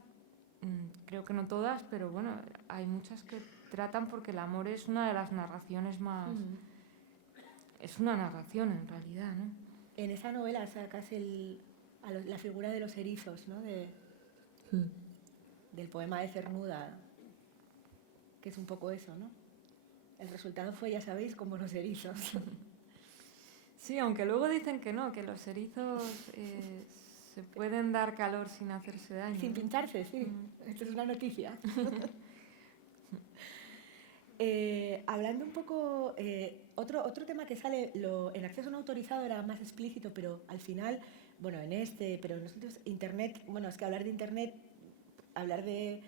creo que no todas, pero bueno, hay muchas que tratan, porque el amor es una de las narraciones más... Es una narración, en realidad, ¿no? En esa novela sacas la figura de los erizos, ¿no? Del poema de Cernuda, que es un poco eso, ¿no? El resultado fue, ya sabéis, como los erizos. Sí, aunque luego dicen que no, que los erizos se pueden dar calor sin hacerse daño. Sin pincharse, sí. Esto es una noticia. Hablando un poco, otro tema que sale, en acceso no autorizado era más explícito, pero al final, bueno, pero nosotros, Internet, bueno, es que hablar de Internet, hablar de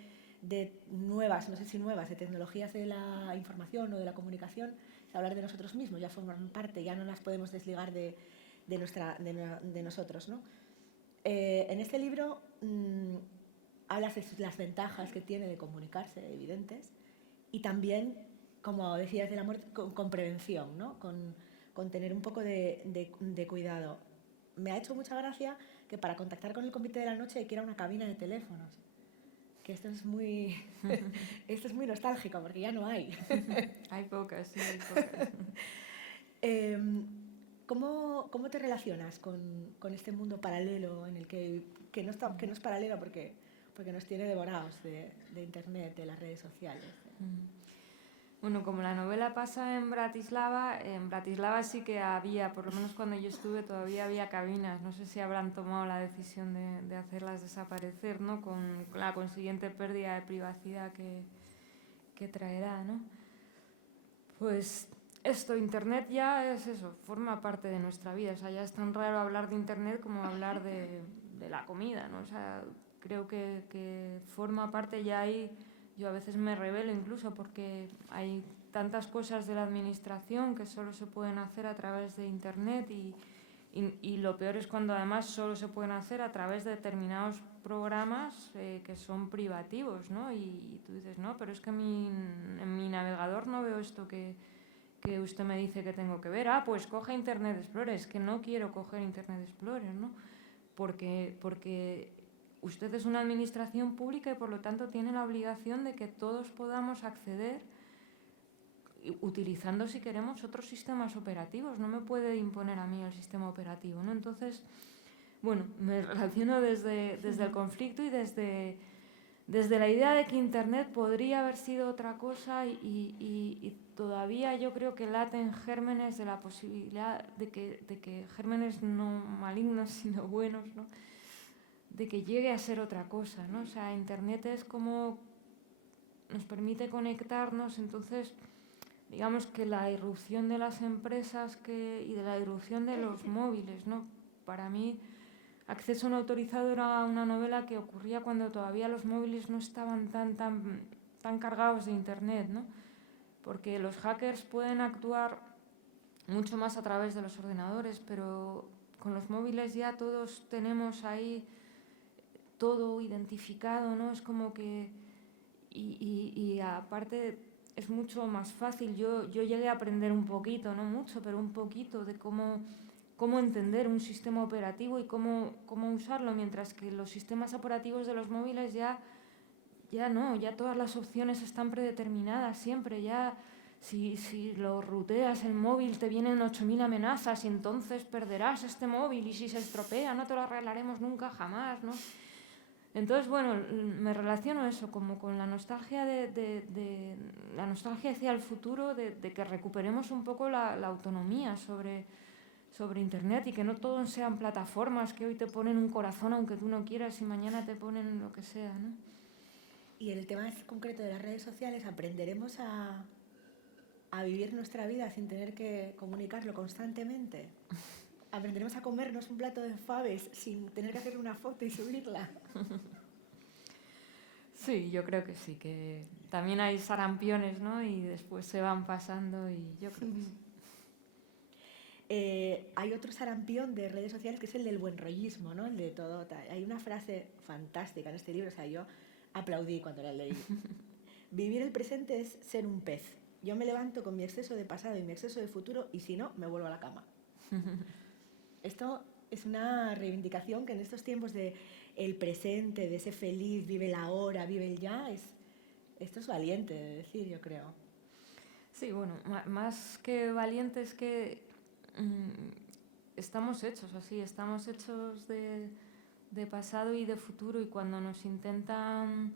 nuevas, no sé si nuevas, de tecnologías de la información o de la comunicación, es hablar de nosotros mismos, ya forman parte, ya no las podemos desligar de nosotros, ¿no? En este libro hablas de las ventajas que tiene de comunicarse, evidentes, y también, como decías, del amor con prevención, ¿no? Con tener un poco de cuidado. Me ha hecho mucha gracia que para contactar con el Comité de la Noche hay que ir a una cabina de teléfonos. Que esto es muy nostálgico, porque ya no hay. Hay pocas, sí, hay pocas. ¿Cómo te relacionas con este mundo paralelo en el que no es paralelo porque nos tiene devorados de Internet, de las redes sociales? Bueno, como la novela pasa en Bratislava sí que había, por lo menos cuando yo estuve, todavía había cabinas. No sé si habrán tomado la decisión de hacerlas desaparecer, ¿no? Con la consiguiente pérdida de privacidad que traerá, ¿no? Pues esto, Internet ya es eso, forma parte de nuestra vida. O sea, ya es tan raro hablar de Internet como hablar de la comida, ¿no? O sea, creo que forma parte ya ahí. Yo a veces me rebelo incluso porque hay tantas cosas de la administración que solo se pueden hacer a través de Internet, y lo peor es cuando además solo se pueden hacer a través de determinados programas que son privativos, ¿no? Y tú dices, no, pero es que en mi navegador no veo esto que usted me dice que tengo que ver. Pues coge Internet Explorer. Es que no quiero coger Internet Explorer, ¿no? Porque usted es una administración pública y por lo tanto tiene la obligación de que todos podamos acceder utilizando, si queremos, otros sistemas operativos. No me puede imponer a mí el sistema operativo, ¿no? Entonces, bueno, me relaciono desde el conflicto y desde la idea de que Internet podría haber sido otra cosa, y todavía yo creo que laten gérmenes de la posibilidad de que gérmenes no malignos sino buenos, ¿no? De que llegue a ser otra cosa, ¿no? O sea, Internet es como nos permite conectarnos. Entonces, digamos que la irrupción de las empresas y de la irrupción de los móviles, ¿no? Para mí, Acceso no autorizado era una novela que ocurría cuando todavía los móviles no estaban tan cargados de Internet, ¿no? Porque los hackers pueden actuar mucho más a través de los ordenadores, pero con los móviles ya todos tenemos ahí todo identificado, ¿no? Es como que... Y aparte es mucho más fácil. Yo llegué a aprender un poquito, no mucho, pero un poquito de cómo cómo entender un sistema operativo y cómo usarlo, mientras que los sistemas operativos de los móviles ya todas las opciones están predeterminadas siempre, ya si lo ruteas el móvil te vienen 8000 amenazas y entonces perderás este móvil y si se estropea no te lo arreglaremos nunca jamás, ¿no? Entonces, bueno, me relaciono eso como con la nostalgia la nostalgia hacia el futuro, de que recuperemos un poco la autonomía sobre Internet y que no todo sean plataformas que hoy te ponen un corazón aunque tú no quieras y mañana te ponen lo que sea, ¿no? Y en el tema concreto de las redes sociales, aprenderemos a vivir nuestra vida sin tener que comunicarlo constantemente. Aprenderemos a comernos un plato de faves sin tener que hacer una foto y subirla. Sí, yo creo que sí, que también hay sarampiones, ¿no? Y después se van pasando y yo creo que sí. Hay otro sarampión de redes sociales que es el del buen rollismo, ¿no? El de todo. Hay una frase fantástica en este libro, o sea, yo aplaudí cuando la leí. Vivir el presente es ser un pez. Yo me levanto con mi exceso de pasado y mi exceso de futuro y si no, me vuelvo a la cama. Esto es una reivindicación que en estos tiempos de el presente, de ser feliz, vive la hora, vive el ya, esto es valiente de decir, yo creo. Sí, bueno, más que valiente es que estamos hechos así, estamos hechos de pasado y de futuro, y cuando nos intentan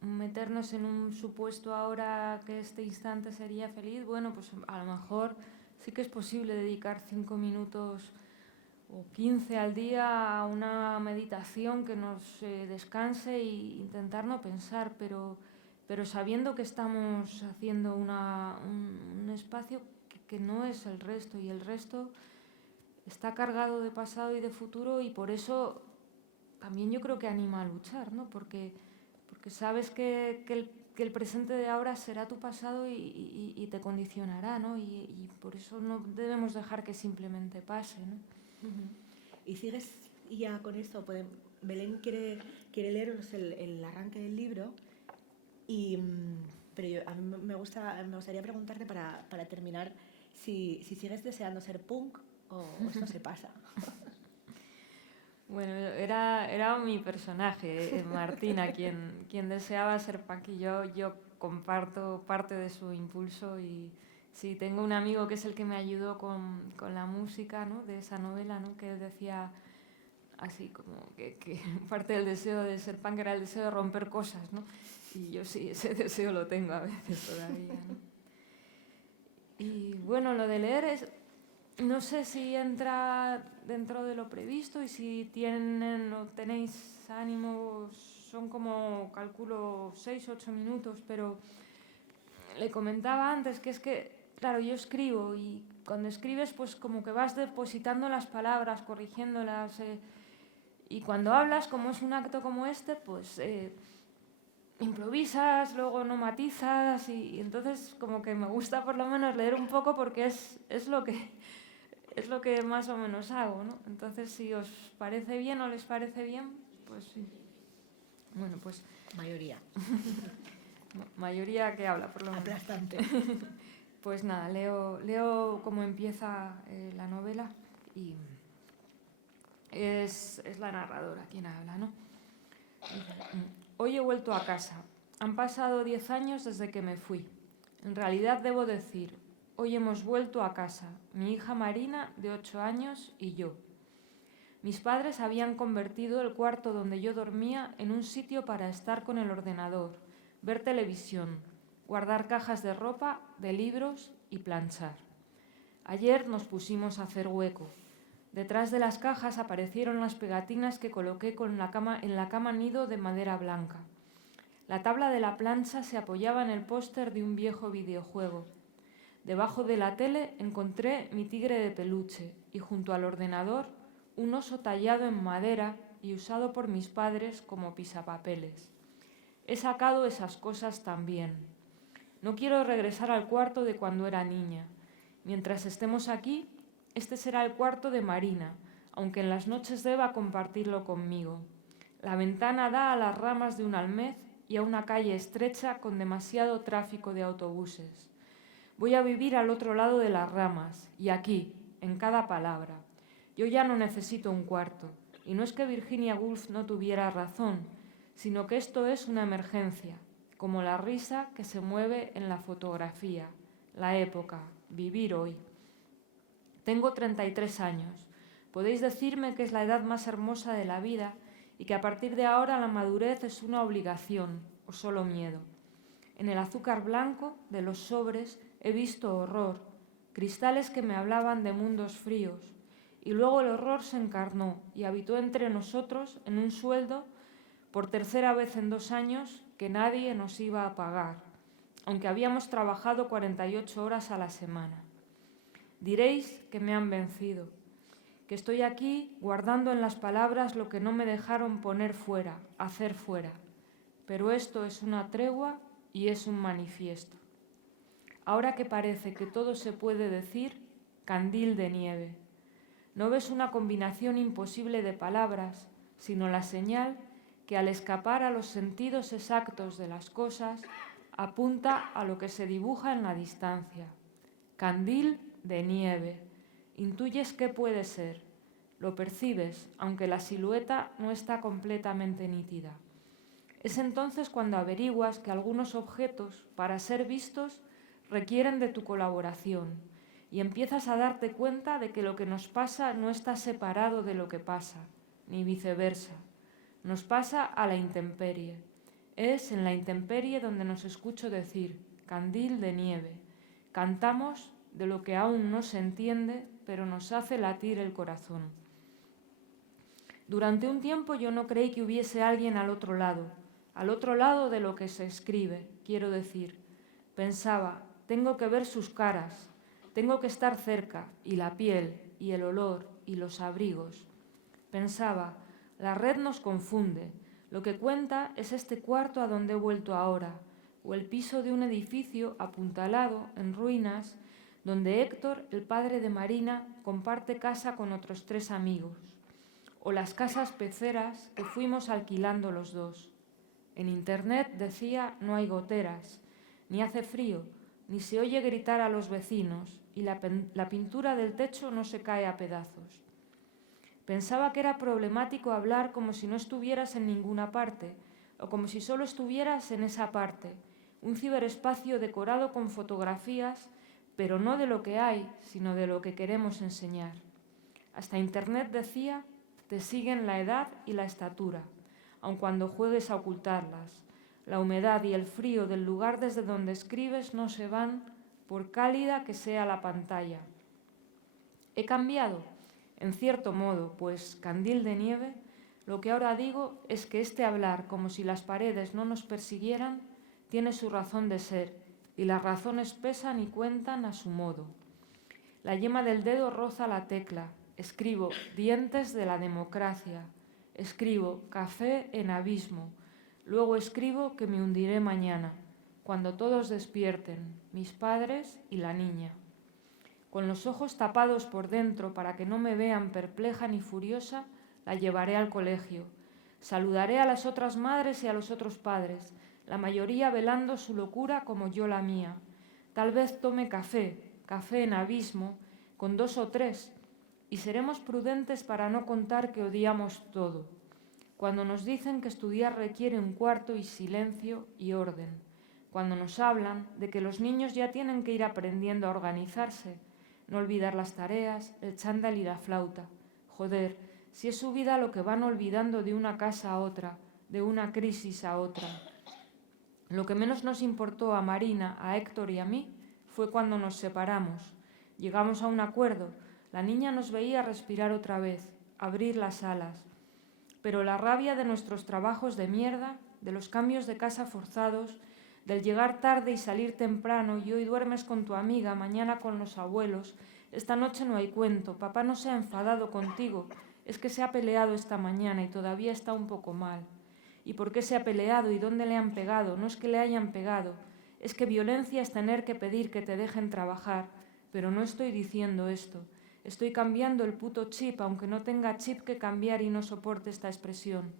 meternos en un supuesto ahora que este instante sería feliz, bueno, pues a lo mejor sí que es posible dedicar 5 minutos o 15 al día a una meditación que nos descanse e intentar no pensar, pero sabiendo que estamos haciendo un espacio que no es el resto, y el resto está cargado de pasado y de futuro, y por eso también yo creo que anima a luchar, ¿no? Porque sabes que el presente de ahora será tu pasado y te condicionará, ¿no? Y por eso no debemos dejar que simplemente pase, ¿no? Uh-huh. Y sigues ya con esto, Belén quiere leeros el arranque del libro, pero a mí me gustaría preguntarte para terminar si sigues deseando ser punk o esto se pasa. Bueno, era mi personaje, Martina, quien deseaba ser punk, y yo comparto parte de su impulso. Y sí, tengo un amigo que es el que me ayudó con la música, ¿no?, de esa novela, ¿no?, que él decía así como que parte del deseo de ser punk era el deseo de romper cosas, ¿no? Y yo sí, ese deseo lo tengo a veces todavía, ¿no? Y bueno, lo de leer no sé si entra dentro de lo previsto, y si tienen o tenéis ánimo, son como, calculo, 6 o 8 minutos, pero le comentaba antes que es que, claro, yo escribo, y cuando escribes pues como que vas depositando las palabras, corrigiéndolas, y cuando hablas, como es un acto como este, pues improvisas, luego no matizas, y entonces como que me gusta por lo menos leer un poco, porque es lo que más o menos hago, ¿no? Entonces, si os parece bien o les parece bien, pues sí. Bueno, pues... Mayoría. Mayoría que habla, por lo menos. Aplastante. Pues nada, leo cómo empieza la novela, y es la narradora quien habla, ¿no? Hoy he vuelto a casa. Han pasado 10 años desde que me fui. En realidad debo decir, hoy hemos vuelto a casa, mi hija Marina, de 8 años, y yo. Mis padres habían convertido el cuarto donde yo dormía en un sitio para estar con el ordenador, ver televisión, guardar cajas de ropa, de libros y planchar. Ayer nos pusimos a hacer hueco. Detrás de las cajas aparecieron las pegatinas que coloqué en la cama nido de madera blanca. La tabla de la plancha se apoyaba en el póster de un viejo videojuego. Debajo de la tele encontré mi tigre de peluche, y junto al ordenador un oso tallado en madera y usado por mis padres como pisapapeles. He sacado esas cosas también. No quiero regresar al cuarto de cuando era niña. Mientras estemos aquí, este será el cuarto de Marina, aunque en las noches deba compartirlo conmigo. La ventana da a las ramas de un almez y a una calle estrecha con demasiado tráfico de autobuses. Voy a vivir al otro lado de las ramas, y aquí, en cada palabra. Yo ya no necesito un cuarto, y no es que Virginia Woolf no tuviera razón, sino que esto es una emergencia, como la risa que se mueve en la fotografía, la época, vivir hoy. Tengo 33 años. Podéis decirme que es la edad más hermosa de la vida y que a partir de ahora la madurez es una obligación o solo miedo. En el azúcar blanco de los sobres he visto horror, cristales que me hablaban de mundos fríos, y luego el horror se encarnó y habitó entre nosotros en un sueldo, por tercera vez en 2 años, que nadie nos iba a pagar, aunque habíamos trabajado 48 horas a la semana. Diréis que me han vencido, que estoy aquí guardando en las palabras lo que no me dejaron poner fuera, hacer fuera, pero esto es una tregua y es un manifiesto. Ahora que parece que todo se puede decir, candil de nieve. No ves una combinación imposible de palabras, sino la señal que al escapar a los sentidos exactos de las cosas, apunta a lo que se dibuja en la distancia. Candil de nieve. Intuyes qué puede ser. Lo percibes, aunque la silueta no está completamente nítida. Es entonces cuando averiguas que algunos objetos, para ser vistos, requieren de tu colaboración y empiezas a darte cuenta de que lo que nos pasa no está separado de lo que pasa, ni viceversa. Nos pasa a la intemperie. Es en la intemperie donde nos escucho decir, candil de nieve. Cantamos de lo que aún no se entiende, pero nos hace latir el corazón. Durante un tiempo yo no creí que hubiese alguien al otro lado de lo que se escribe, quiero decir. Pensaba, tengo que ver sus caras, tengo que estar cerca, y la piel, y el olor, y los abrigos. Pensaba, la red nos confunde, lo que cuenta es este cuarto a donde he vuelto ahora, o el piso de un edificio apuntalado, en ruinas, donde Héctor, el padre de Marina, comparte casa con otros 3 amigos, o las casas peceras que fuimos alquilando los dos. En internet decía no hay goteras, ni hace frío, ni se oye gritar a los vecinos, y la pintura del techo no se cae a pedazos. Pensaba que era problemático hablar como si no estuvieras en ninguna parte, o como si solo estuvieras en esa parte, un ciberespacio decorado con fotografías, pero no de lo que hay, sino de lo que queremos enseñar. Hasta internet decía, te siguen la edad y la estatura, aun cuando juegues a ocultarlas. La humedad y el frío del lugar desde donde escribes no se van, por cálida que sea la pantalla. ¿He cambiado? En cierto modo, pues, candil de nieve, lo que ahora digo es que este hablar como si las paredes no nos persiguieran tiene su razón de ser, y las razones pesan y cuentan a su modo. La yema del dedo roza la tecla. Escribo dientes de la democracia. Escribo café en abismo. Luego escribo que me hundiré mañana, cuando todos despierten, mis padres y la niña. Con los ojos tapados por dentro para que no me vean perpleja ni furiosa, la llevaré al colegio. Saludaré a las otras madres y a los otros padres, la mayoría velando su locura como yo la mía. Tal vez tome café en abismo, con 2 o 3, y seremos prudentes para no contar que odiamos todo. Cuando nos dicen que estudiar requiere un cuarto y silencio y orden. Cuando nos hablan de que los niños ya tienen que ir aprendiendo a organizarse, no olvidar las tareas, el chándal y la flauta. Joder, si es su vida lo que van olvidando de una casa a otra, de una crisis a otra. Lo que menos nos importó a Marina, a Héctor y a mí fue cuando nos separamos. Llegamos a un acuerdo. La niña nos veía respirar otra vez, abrir las alas. Pero la rabia de nuestros trabajos de mierda, de los cambios de casa forzados, del llegar tarde y salir temprano y hoy duermes con tu amiga, mañana con los abuelos, esta noche no hay cuento, papá no se ha enfadado contigo, es que se ha peleado esta mañana y todavía está un poco mal. ¿Y por qué se ha peleado y dónde le han pegado? No es que le hayan pegado, es que violencia es tener que pedir que te dejen trabajar, pero no estoy diciendo esto. Estoy cambiando el puto chip, aunque no tenga chip que cambiar y no soporte esta expresión.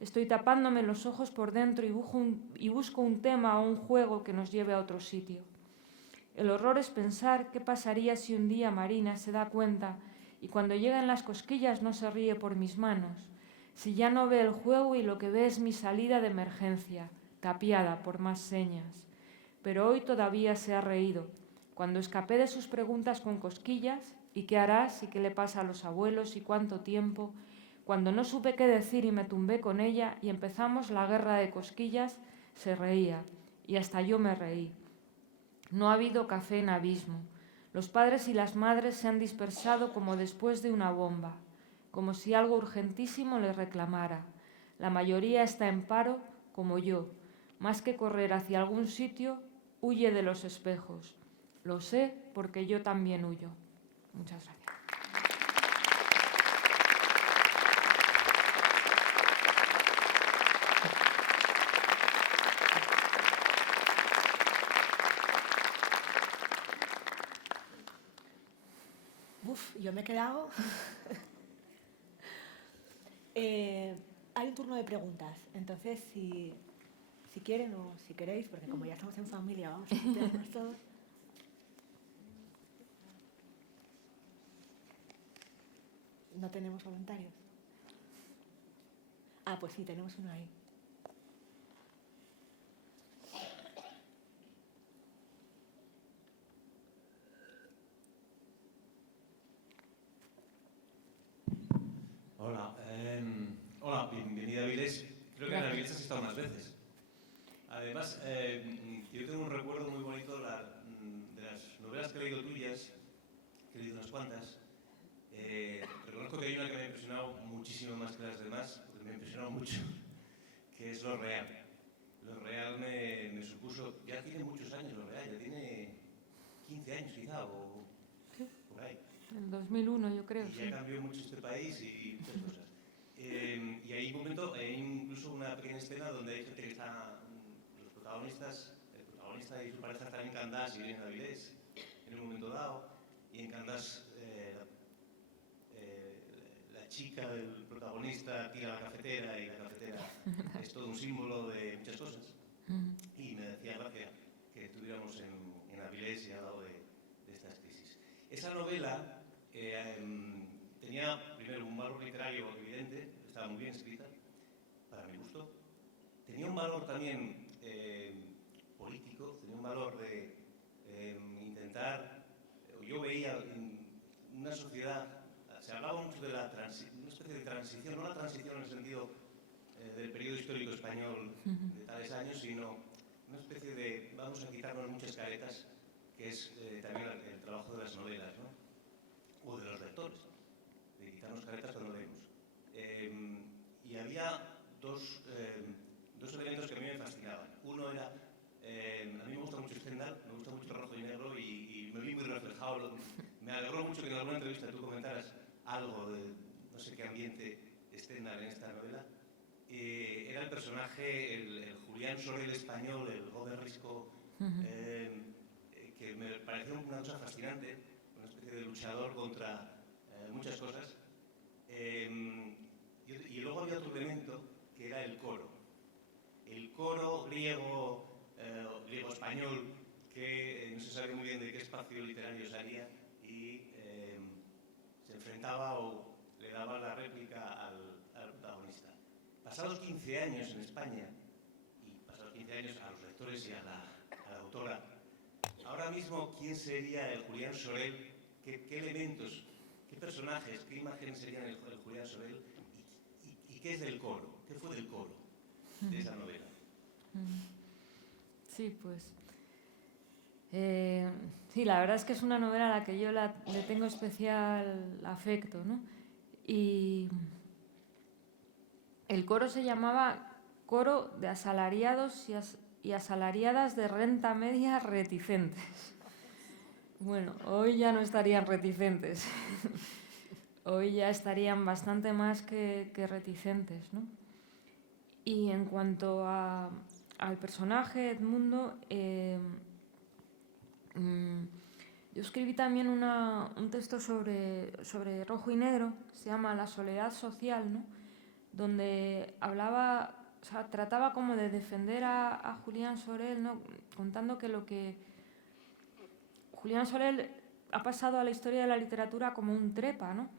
Estoy tapándome los ojos por dentro y busco un tema o un juego que nos lleve a otro sitio. El horror es pensar qué pasaría si un día Marina se da cuenta y cuando llegan las cosquillas no se ríe por mis manos, si ya no ve el juego y lo que ve es mi salida de emergencia, tapiada por más señas. Pero hoy todavía se ha reído, cuando escapé de sus preguntas con cosquillas, ¿y qué harás? ¿Y qué le pasa a los abuelos? ¿Y cuánto tiempo? Cuando no supe qué decir y me tumbé con ella y empezamos la guerra de cosquillas, se reía, y hasta yo me reí. No ha habido café en Abismo. Los padres y las madres se han dispersado como después de una bomba, como si algo urgentísimo les reclamara. La mayoría está en paro, como yo. Más que correr hacia algún sitio, huye de los espejos. Lo sé porque yo también huyo. Muchas gracias. Uf, yo me he quedado... hay un turno de preguntas, entonces si quieren o si queréis, porque como ya estamos en familia, vamos a meternos todos. ¿No tenemos voluntarios? Ah, pues sí, tenemos uno ahí. Hola, hola, bienvenida a Avilés. Creo que en Avilés has estado más veces. Además, yo tengo un recuerdo muy bonito de las novelas que he leído tuyas, que he leído unas cuantas. Reconozco que hay una que me ha impresionado muchísimo más que las demás, porque me ha impresionado mucho, que es Lo Real. Lo Real me supuso, ya tiene muchos años Lo Real, ya tiene 15 años quizá, o por ahí. En 2001, yo creo. Y ya cambió mucho este país y muchas cosas. Y hay un momento, hay incluso una pequeña escena donde hay gente que está, los protagonistas, el protagonista y su pareja están en Candás y vienen a Avilés en un momento dado, y en Candás la chica del protagonista tira la cafetera y la cafetera es todo un símbolo de muchas cosas. Y me decía gracia que estuviéramos en Avilés y al lado de estas crisis. Esa novela tenía, primero, un valor literario evidente, estaba muy bien escrita, para mi gusto. Tenía un valor también político, tenía un valor de intentar... Yo veía en una sociedad, se hablaba mucho de una especie de transición, no la transición en el sentido del periodo histórico español de tales años, sino una especie de vamos a quitarnos muchas caretas, que es también el trabajo de las novelas, ¿no? O de los lectores, de quitarnos caretas cuando leemos. Y había dos elementos que a mí me fascinaban. Uno era, a mí me gusta mucho Stendhal, me gusta mucho Rojo y Negro y me vi muy reflejado. Me alegró mucho que en alguna entrevista tú comentaras algo de no sé qué ambiente Stendhal en esta novela. Era el personaje, el Julián Sorel español, el joven risco, que me pareció una cosa fascinante, una especie de luchador contra muchas cosas. Y luego había otro elemento que era el coro. El coro griego-español, que no se sabe muy bien de qué espacio literario salía y se enfrentaba o le daba la réplica al protagonista. Pasados 15 años en España, y pasados 15 años a los lectores y a la autora, ahora mismo, ¿quién sería el Julián Sorel? ¿Qué elementos, qué personajes, qué imágenes serían el Julián Sorel? ¿Y qué es del coro? ¿Qué fue del coro de esa novela? Sí, pues... sí, la verdad es que es una novela a la que yo le tengo especial afecto, ¿no? Y el coro se llamaba Coro de Asalariados y Asalariadas de Renta Media Reticentes. Bueno, hoy ya no estarían reticentes. Hoy ya estarían bastante más que reticentes, ¿no? Y en cuanto al personaje Edmundo, yo escribí también un texto sobre Rojo y Negro, se llama La soledad social, ¿no? Donde hablaba, o sea, trataba como de defender a Julián Sorel, ¿no? Contando que Julián Soler ha pasado a la historia de la literatura como un trepa, ¿no?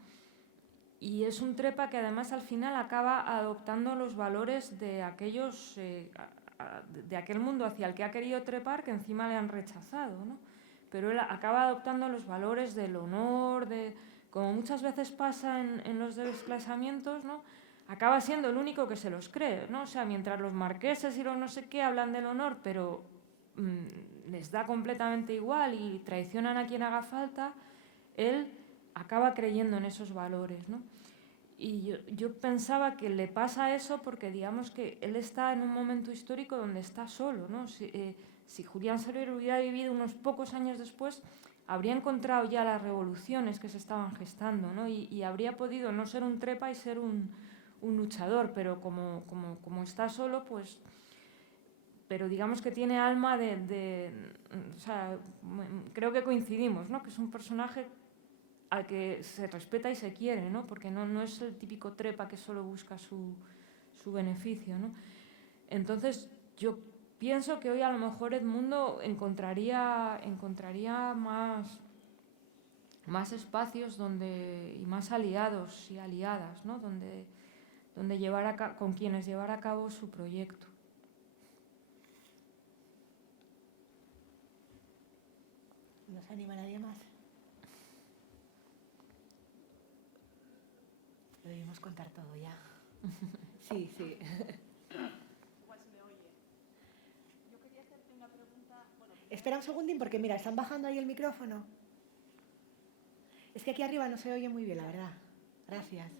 Y es un trepa que además al final acaba adoptando los valores de aquellos, de aquel mundo hacia el que ha querido trepar, que encima le han rechazado, ¿no? Pero él acaba adoptando los valores del honor, como muchas veces pasa en los desplazamientos, ¿no? Acaba siendo el único que se los cree, ¿no? O sea, mientras los marqueses y los no sé qué hablan del honor, pero les da completamente igual y traicionan a quien haga falta, él acaba creyendo en esos valores, ¿no? Y yo pensaba que le pasa eso porque digamos que él está en un momento histórico donde está solo, ¿no? Si Julián Soler hubiera vivido unos pocos años después, habría encontrado ya las revoluciones que se estaban gestando, ¿no? Y habría podido no ser un trepa y ser un luchador, pero como está solo, pues... Pero digamos que tiene alma o sea, creo que coincidimos, ¿no? Que es un personaje al que se respeta y se quiere, ¿no? Porque no es el típico trepa que solo busca su beneficio, ¿no? Entonces, yo pienso que hoy a lo mejor Edmundo encontraría más espacios y más aliados y aliadas, ¿no? Donde con quienes llevar a cabo su proyecto. ¿No se anima nadie más? Lo debemos contar todo ya. Sí, sí. Igual se me oye. Yo quería hacerte una pregunta... Bueno, Espera un segundín porque mira, están bajando ahí el micrófono. Es que aquí arriba no se oye muy bien, la verdad. Gracias.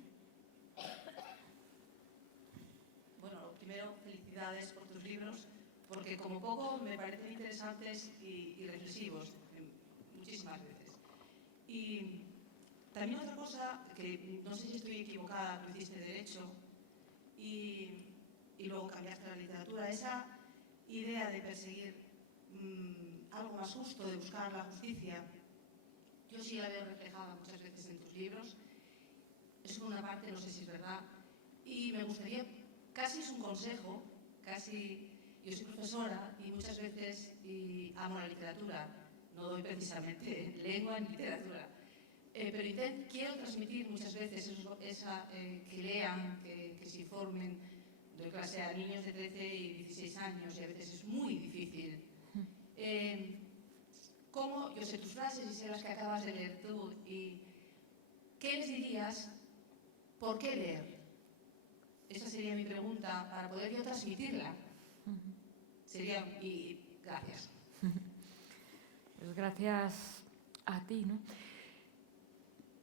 Bueno, lo primero, felicidades por tus libros, porque como poco me parecen interesantes y reflexivos, muchísimas veces. Y también otra cosa, que no sé si estoy equivocada, tú hiciste Derecho y luego cambiaste a la literatura, esa idea de perseguir algo más justo, de buscar la justicia, yo sí la veo reflejada muchas veces en tus libros. Es una parte, no sé si es verdad, y me gustaría, casi es un consejo, yo soy profesora y muchas veces amo la literatura, no doy precisamente lengua ni literatura, pero quiero transmitir muchas veces que lean, que se informen. Doy clase a niños de 13 y 16 años y a veces es muy difícil. ¿Cómo? Yo sé tus frases y sé las que acabas de leer tú. ¿Y qué les dirías? ¿Por qué leer? Esa sería mi pregunta para poder yo transmitirla. Gracias. Pues gracias a ti, ¿no?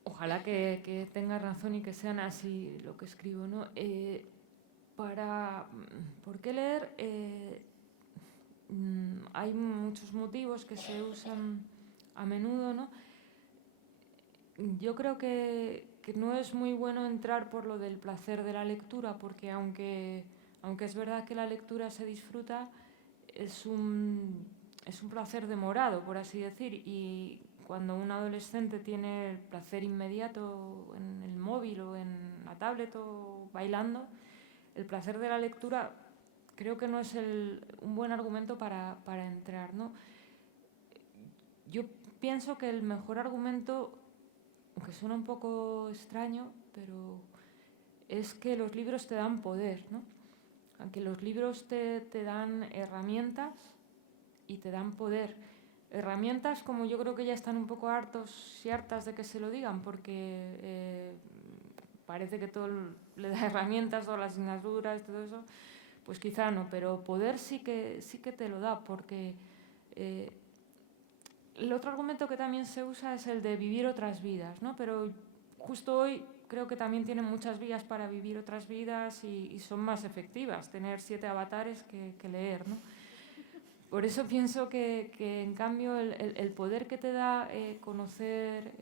Ojalá que tengas razón y que sean así lo que escribo, ¿no? ¿Por qué leer? Hay muchos motivos que se usan a menudo, ¿no? Yo creo que no es muy bueno entrar por lo del placer de la lectura, porque aunque es verdad que la lectura se disfruta, es un placer demorado, por así decir, y cuando un adolescente tiene el placer inmediato en el móvil o en la tablet o bailando, el placer de la lectura creo que no es un buen argumento para entrar, ¿no? Yo pienso que el mejor argumento, aunque suena un poco extraño, pero es que los libros te dan poder, ¿no? Aunque los libros te dan herramientas y te dan poder. Herramientas como yo creo que ya están un poco hartos y hartas de que se lo digan, porque parece que todo le da herramientas, todas las asignaturas, todo eso, pues quizá no, pero poder sí que te lo da, porque el otro argumento que también se usa es el de vivir otras vidas, ¿no? Pero justo hoy creo que también tienen muchas vías para vivir otras vidas y son más efectivas tener 7 avatares que leer, ¿no? Por eso pienso que en cambio el poder que te da conocer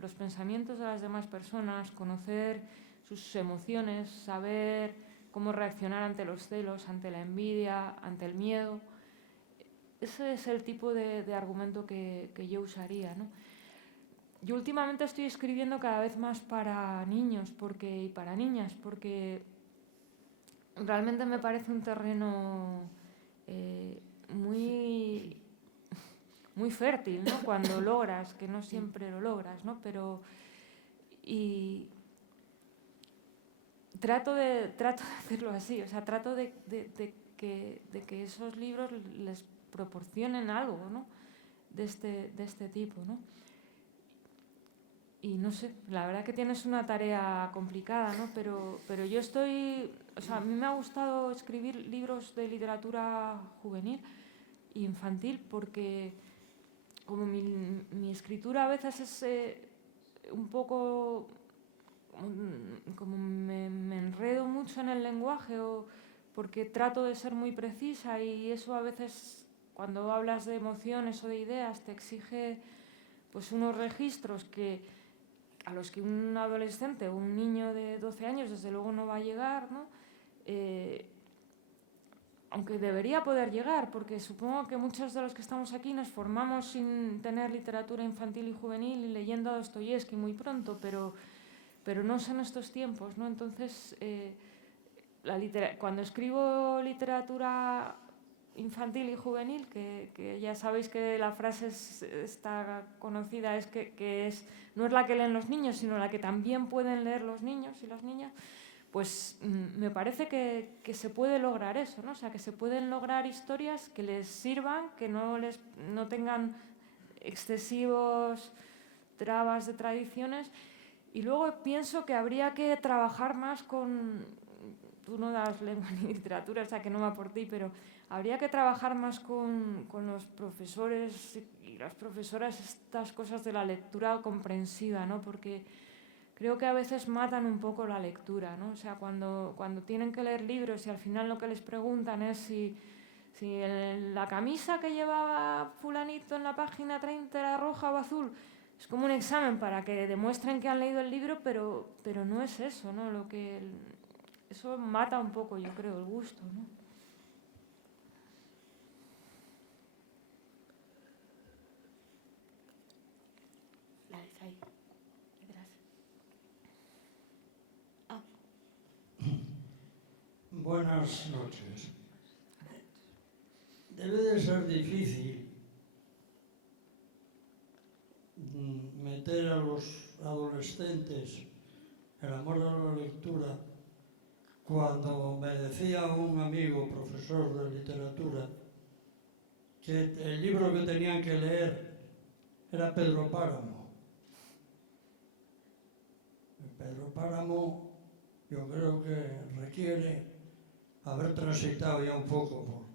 los pensamientos de las demás personas, conocer sus emociones, saber cómo reaccionar ante los celos, ante la envidia, ante el miedo, ese es el tipo de argumento que yo usaría, ¿no? Yo últimamente estoy escribiendo cada vez más para niños y para niñas, porque realmente me parece un terreno muy muy fértil, ¿no? Cuando logras, que no siempre lo logras, ¿no? Pero... Y trato de hacerlo así, o sea, trato de que esos libros les proporcionen algo, ¿no? De este tipo, ¿no? Y no sé, la verdad que tienes una tarea complicada, ¿no? Pero yo estoy... O sea, a mí me ha gustado escribir libros de literatura juvenil e infantil porque como mi escritura a veces es un poco... como me enredo mucho en el lenguaje o porque trato de ser muy precisa y eso a veces cuando hablas de emociones o de ideas te exige pues unos registros a los que un adolescente o un niño de 12 años desde luego no va a llegar, ¿no? Aunque debería poder llegar, porque supongo que muchos de los que estamos aquí nos formamos sin tener literatura infantil y juvenil y leyendo a Dostoyevsky muy pronto, pero no son estos tiempos, ¿no? Entonces, cuando escribo literatura infantil y juvenil, que ya sabéis que la frase está conocida, es que no es la que leen los niños, sino la que también pueden leer los niños y las niñas, pues me parece que se puede lograr eso, ¿no? O sea, que se pueden lograr historias que les sirvan, que no tengan excesivos trabas de tradiciones. Y luego pienso que habría que trabajar más con... Tú no das lengua ni literatura, o sea que no va por ti, pero habría que trabajar más con los profesores y las profesoras estas cosas de la lectura comprensiva, ¿no? Porque creo que a veces matan un poco la lectura, ¿no? O sea, cuando tienen que leer libros y al final lo que les preguntan es si la camisa que llevaba fulanito en la página 30 era roja o azul. Es como un examen para que demuestren que han leído el libro, pero no es eso, ¿no? Eso mata un poco, yo creo, el gusto, ¿no? La ves ahí, detrás. Buenas noches. Debe de ser difícil meter a los adolescentes el amor a la lectura cuando me decía un amigo, profesor de literatura, que el libro que tenían que leer era Pedro Páramo. Pedro Páramo yo creo que requiere haber transitado ya un poco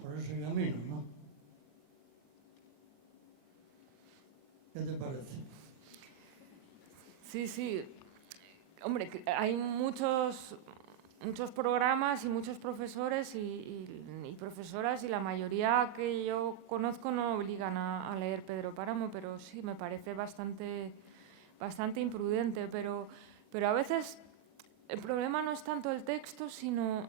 por ese camino, ¿no? ¿Qué te parece? Sí. Hombre, hay muchos programas y muchos profesores y profesoras y la mayoría que yo conozco no obligan a leer Pedro Páramo, pero sí, me parece bastante imprudente, pero a veces el problema no es tanto el texto, sino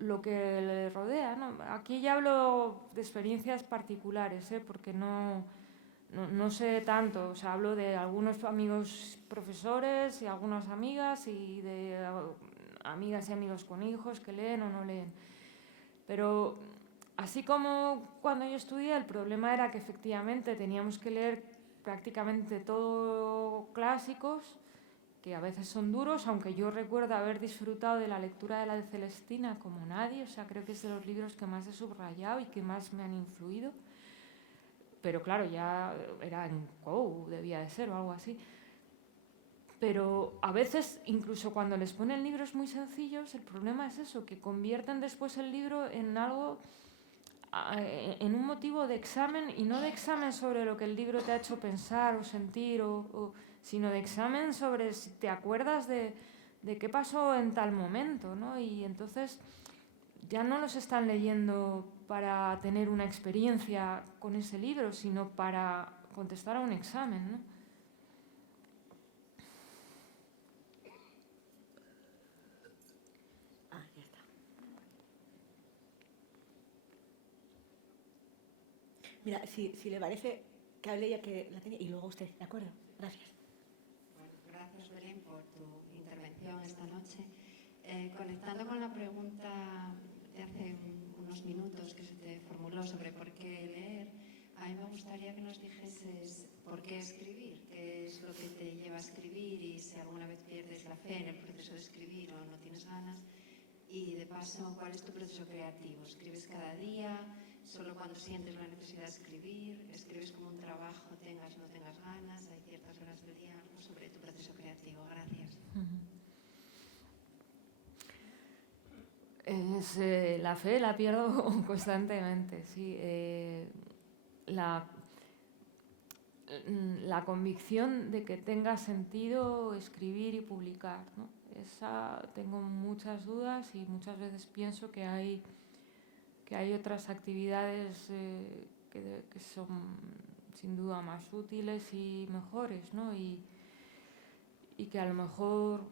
lo que le rodea, ¿no? Aquí ya hablo de experiencias particulares, porque no sé tanto, o sea, hablo de algunos amigos profesores y algunas amigas y de amigas y amigos con hijos que leen o no leen. Pero así como cuando yo estudié, el problema era que efectivamente teníamos que leer prácticamente todo clásicos, que a veces son duros, aunque yo recuerdo haber disfrutado de la lectura de la de Celestina como nadie, o sea, creo que es de los libros que más he subrayado y que más me han influido. Pero claro, ya era en COU, debía de ser o algo así. Pero a veces, incluso cuando les ponen libros muy sencillos, el problema es eso, que convierten después el libro en algo, en un motivo de examen, y no de examen sobre lo que el libro te ha hecho pensar o sentir, sino de examen sobre si te acuerdas de qué pasó en tal momento, ¿no? Y entonces ya no los están leyendo para tener una experiencia con ese libro, sino para contestar a un examen, ¿no? Ya está. Mira, si le parece que hable ya que la tenía, y luego usted, ¿de acuerdo? Gracias. Bueno, gracias, Belén, por tu intervención esta noche. Conectando con la pregunta de hace unos minutos que se te formuló sobre por qué leer, a mí me gustaría que nos dijeses por qué escribir, qué es lo que te lleva a escribir y si alguna vez pierdes la fe en el proceso de escribir o no tienes ganas. Y de paso, ¿cuál es tu proceso creativo? ¿Escribes cada día? ¿Solo cuando sientes la necesidad de escribir? ¿Escribes como un trabajo, tengas o no tengas ganas? ¿Hay ciertas horas del día? Algo sobre tu proceso creativo. Gracias. La fe la pierdo constantemente, sí. La convicción de que tenga sentido escribir y publicar, ¿no? Esa tengo muchas dudas y muchas veces pienso que hay otras actividades que son sin duda más útiles y mejores, ¿no? Y que a lo mejor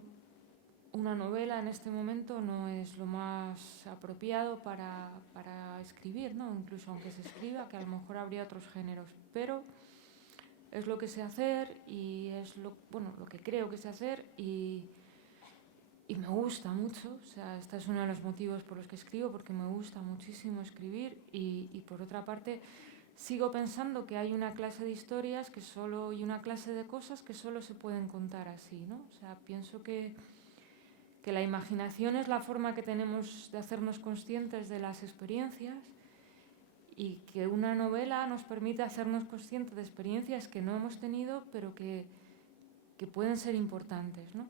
una novela en este momento no es lo más apropiado para escribir, ¿no? Incluso aunque se escriba, que a lo mejor habría otros géneros, pero es lo que sé hacer y es lo que creo que sé hacer y me gusta mucho. O sea, este es uno de los motivos por los que escribo, porque me gusta muchísimo escribir y por otra parte sigo pensando que hay una clase de historias y una clase de cosas que solo se pueden contar así, ¿no? O sea, pienso que la imaginación es la forma que tenemos de hacernos conscientes de las experiencias y que una novela nos permite hacernos conscientes de experiencias que no hemos tenido pero que pueden ser importantes, ¿no?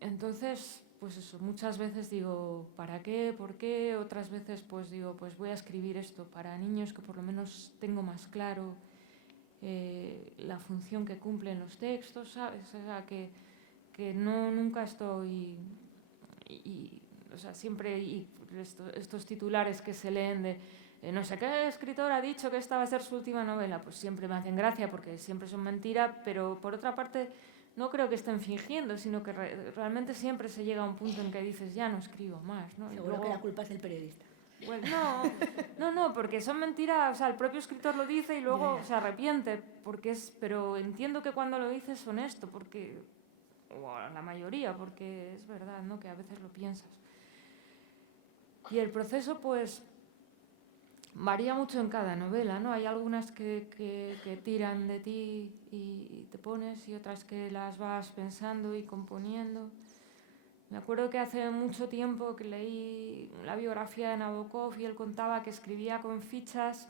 Entonces, pues eso, muchas veces digo, ¿para qué? ¿Por qué? Otras veces pues digo, pues voy a escribir esto para niños que por lo menos tengo más claro la función que cumplen los textos, ¿sabes? O sea, que nunca estoy o sea, siempre estos titulares que se leen de no sé qué escritor ha dicho que esta va a ser su última novela, pues siempre me hacen gracia porque siempre son mentira, pero por otra parte no creo que estén fingiendo, sino que realmente siempre se llega a un punto en que dices ya no escribo más, ¿no? Seguro que la culpa es del periodista. Bueno, no, porque son mentiras, o sea, el propio escritor lo dice y luego se arrepiente, pero entiendo que cuando lo dice es honesto, porque o la mayoría, porque es verdad, ¿no? Que a veces lo piensas. Y el proceso, pues, varía mucho en cada novela, ¿no? Hay algunas que tiran de ti y te pones y otras que las vas pensando y componiendo. Me acuerdo que hace mucho tiempo que leí la biografía de Nabokov y él contaba que escribía con fichas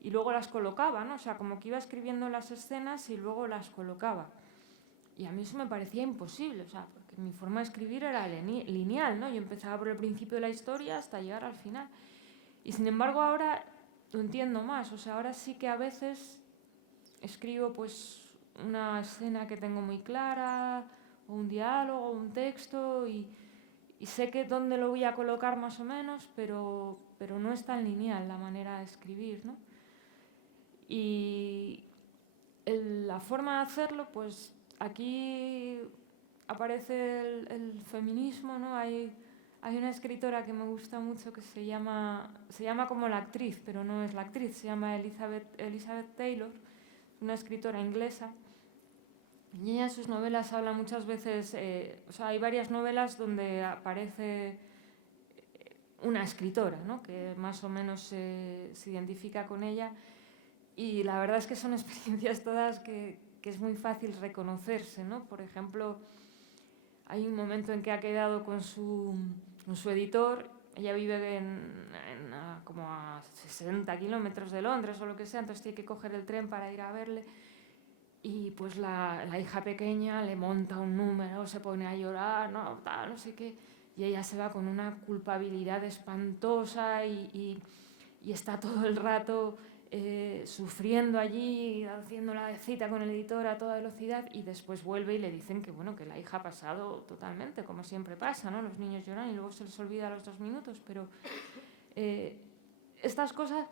y luego las colocaba, ¿no? O sea, como que iba escribiendo las escenas y luego las colocaba. Y a mí eso me parecía imposible, o sea, porque mi forma de escribir era lineal, ¿no? Yo empezaba por el principio de la historia hasta llegar al final. Y sin embargo ahora lo entiendo más, o sea, ahora sí que a veces escribo pues una escena que tengo muy clara, o un diálogo, o un texto, y sé que dónde lo voy a colocar más o menos, pero no es tan lineal la manera de escribir, ¿no? Y la forma de hacerlo, pues aquí aparece el feminismo, ¿no? Hay una escritora que me gusta mucho que se llama como la actriz, pero no es la actriz, se llama Elizabeth Taylor, una escritora inglesa. Y ella en sus novelas habla muchas veces, o sea, hay varias novelas donde aparece una escritora, ¿no? Que más o menos se identifica con ella. Y la verdad es que son experiencias todas que es muy fácil reconocerse, ¿no? Por ejemplo, hay un momento en que ha quedado con su editor. Ella vive como a 60 kilómetros de Londres o lo que sea, entonces tiene que coger el tren para ir a verle. Y pues la hija pequeña le monta un número, se pone a llorar, no sé qué, y ella se va con una culpabilidad espantosa y está todo el rato sufriendo allí, haciendo la cita con el editor a toda velocidad, y después vuelve y le dicen que bueno, que la hija ha pasado totalmente, como siempre pasa, ¿no? Los niños lloran y luego se les olvida a los 2 minutos, pero estas cosas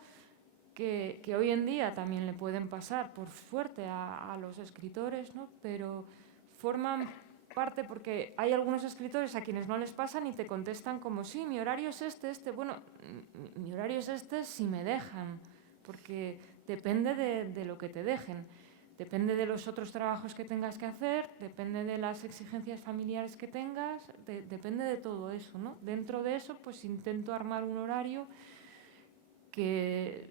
que hoy en día también le pueden pasar, por suerte, a los escritores, ¿no? Pero forman parte, porque hay algunos escritores a quienes no les pasan y te contestan como, sí, mi horario es este, bueno, mi horario es este si me dejan, porque depende de lo que te dejen, depende de los otros trabajos que tengas que hacer, depende de las exigencias familiares que tengas, depende de todo eso, ¿no? Dentro de eso, pues intento armar un horario que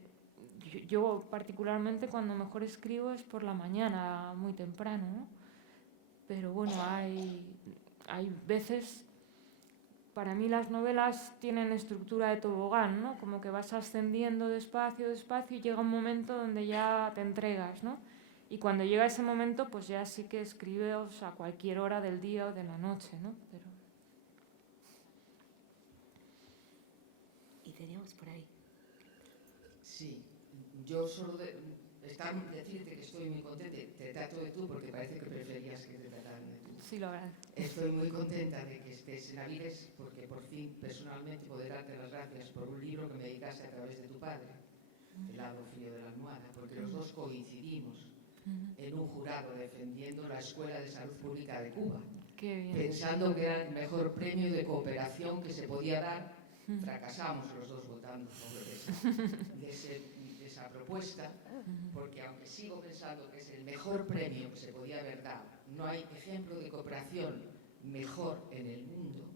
yo particularmente cuando mejor escribo es por la mañana, muy temprano, ¿no? Pero bueno, hay veces... Para mí las novelas tienen estructura de tobogán, ¿no? Como que vas ascendiendo despacio, despacio y llega un momento donde ya te entregas, ¿no? Y cuando llega ese momento, pues ya sí que escribes a cualquier hora del día o de la noche, ¿no? Pero... Y teníamos por ahí. Sí, yo solo decirte que estoy muy contenta, te trato de tú porque parece que preferías que te trataran de tú. Sí, lo agradezco. Estoy muy contenta de que estés en Avilés porque por fin personalmente poder darte las gracias por un libro que me dedicaste a través de tu padre, El lado frío de la almohada, porque los dos coincidimos en un jurado defendiendo la Escuela de Salud Pública de Cuba, Qué bien. pensando que era el mejor premio de cooperación que se podía dar. Fracasamos los dos votando a favor de esa propuesta, porque aunque sigo pensando que es el mejor premio que se podía haber dado, no hay ejemplo de cooperación mejor en el mundo,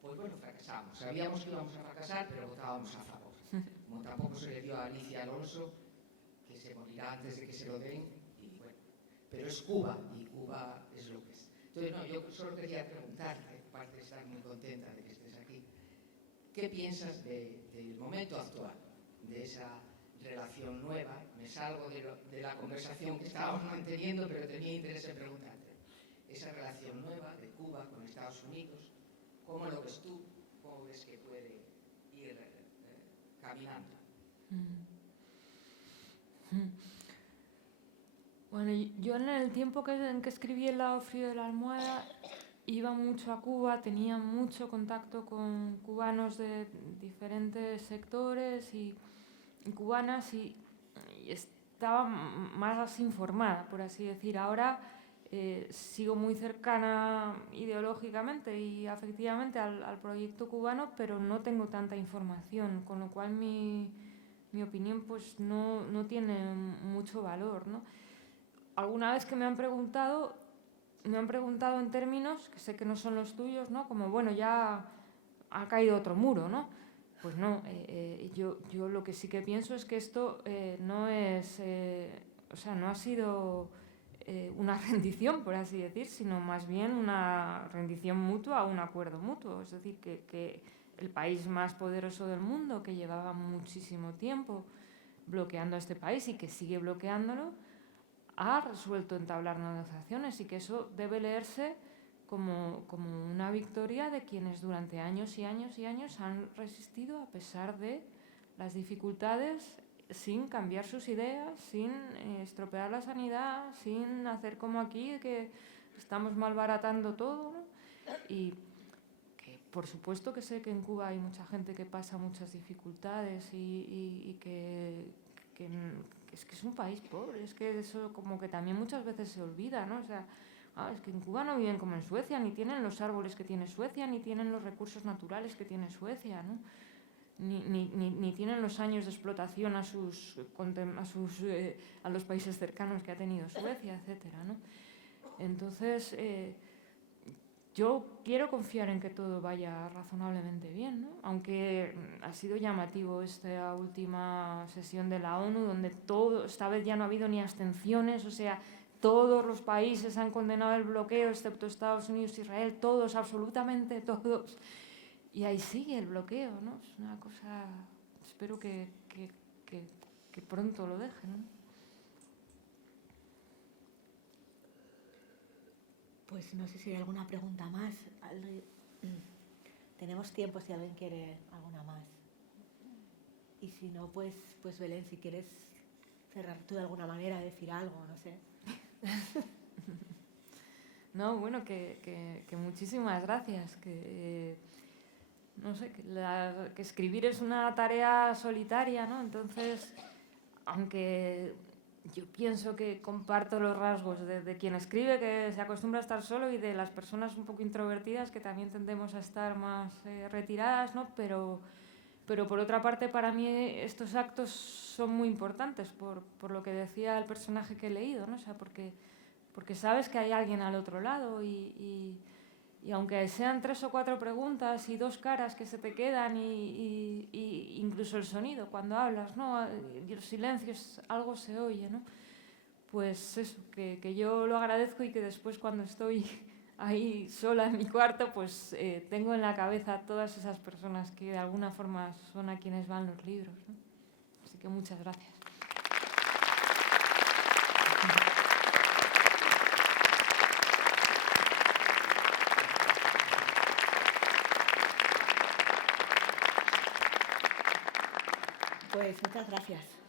pues bueno, fracasamos. Sabíamos que íbamos a fracasar, pero votábamos a favor. Como tampoco se le dio a Alicia Alonso, que se morirá antes de que se lo den, y bueno, pero es Cuba, y Cuba es lo que es. Entonces, no, yo solo quería preguntarte, aparte de estar muy contenta de que estés aquí, ¿qué piensas del momento actual, de esa relación nueva? Me salgo de la conversación que estábamos manteniendo, pero tenía interés en preguntarte. Esa relación nueva de Cuba con Estados Unidos, ¿cómo lo ves tú? ¿Cómo ves que puede ir caminando? Bueno, yo en el tiempo en que escribí El lado frío de la almohada iba mucho a Cuba, tenía mucho contacto con cubanos de diferentes sectores y cubanas y estaba más informada, por así decir. Ahora sigo muy cercana ideológicamente y afectivamente al proyecto cubano, pero no tengo tanta información, con lo cual mi opinión pues no tiene mucho valor, ¿no? Alguna vez que me han preguntado en términos que sé que no son los tuyos, ¿no? Como, bueno, ya ha caído otro muro, ¿no? Pues no, yo lo que sí que pienso es que esto no es, o sea, no ha sido una rendición, por así decir, sino más bien una rendición mutua a un acuerdo mutuo. Es decir, que el país más poderoso del mundo, que llevaba muchísimo tiempo bloqueando a este país y que sigue bloqueándolo, ha resuelto entablar negociaciones y que eso debe leerse como una victoria de quienes durante años y años y años han resistido a pesar de las dificultades, sin cambiar sus ideas, sin estropear la sanidad, sin hacer como aquí, que estamos malbaratando todo, ¿no? Y que por supuesto que sé que en Cuba hay mucha gente que pasa muchas dificultades y que es que es un país pobre, es que eso como que también muchas veces se olvida, ¿no? O sea, es que en Cuba no viven como en Suecia, ni tienen los árboles que tiene Suecia, ni tienen los recursos naturales que tiene Suecia, ¿no? Ni tienen los años de explotación a los países cercanos que ha tenido Suecia, etcétera, ¿no? Entonces, yo quiero confiar en que todo vaya razonablemente bien, ¿no? Aunque ha sido llamativo esta última sesión de la ONU, donde esta vez ya no ha habido ni abstenciones, o sea, todos los países han condenado el bloqueo, excepto Estados Unidos e Israel, todos, absolutamente todos. Y ahí sigue el bloqueo, ¿no? Es una cosa... Espero que pronto lo dejen, ¿no? Pues no sé si hay alguna pregunta más. Tenemos tiempo si alguien quiere alguna más. Y si no, pues Belén, si quieres cerrar tú de alguna manera, decir algo, no sé. No, bueno, que muchísimas gracias. No sé, que escribir es una tarea solitaria, ¿no? Entonces, aunque yo pienso que comparto los rasgos de quien escribe, que se acostumbra a estar solo, y de las personas un poco introvertidas, que también tendemos a estar más retiradas, ¿no? Pero por otra parte, para mí estos actos son muy importantes, por lo que decía el personaje que he leído, ¿no? O sea, porque sabes que hay alguien al otro lado y Y aunque sean 3 o 4 preguntas y 2 caras que se te quedan y incluso el sonido cuando hablas, ¿no? Y los silencios, algo se oye, ¿no? Pues eso, que yo lo agradezco y que después cuando estoy ahí sola en mi cuarto, pues tengo en la cabeza todas esas personas que de alguna forma son a quienes van los libros, ¿no? Así que muchas gracias. Pues muchas gracias.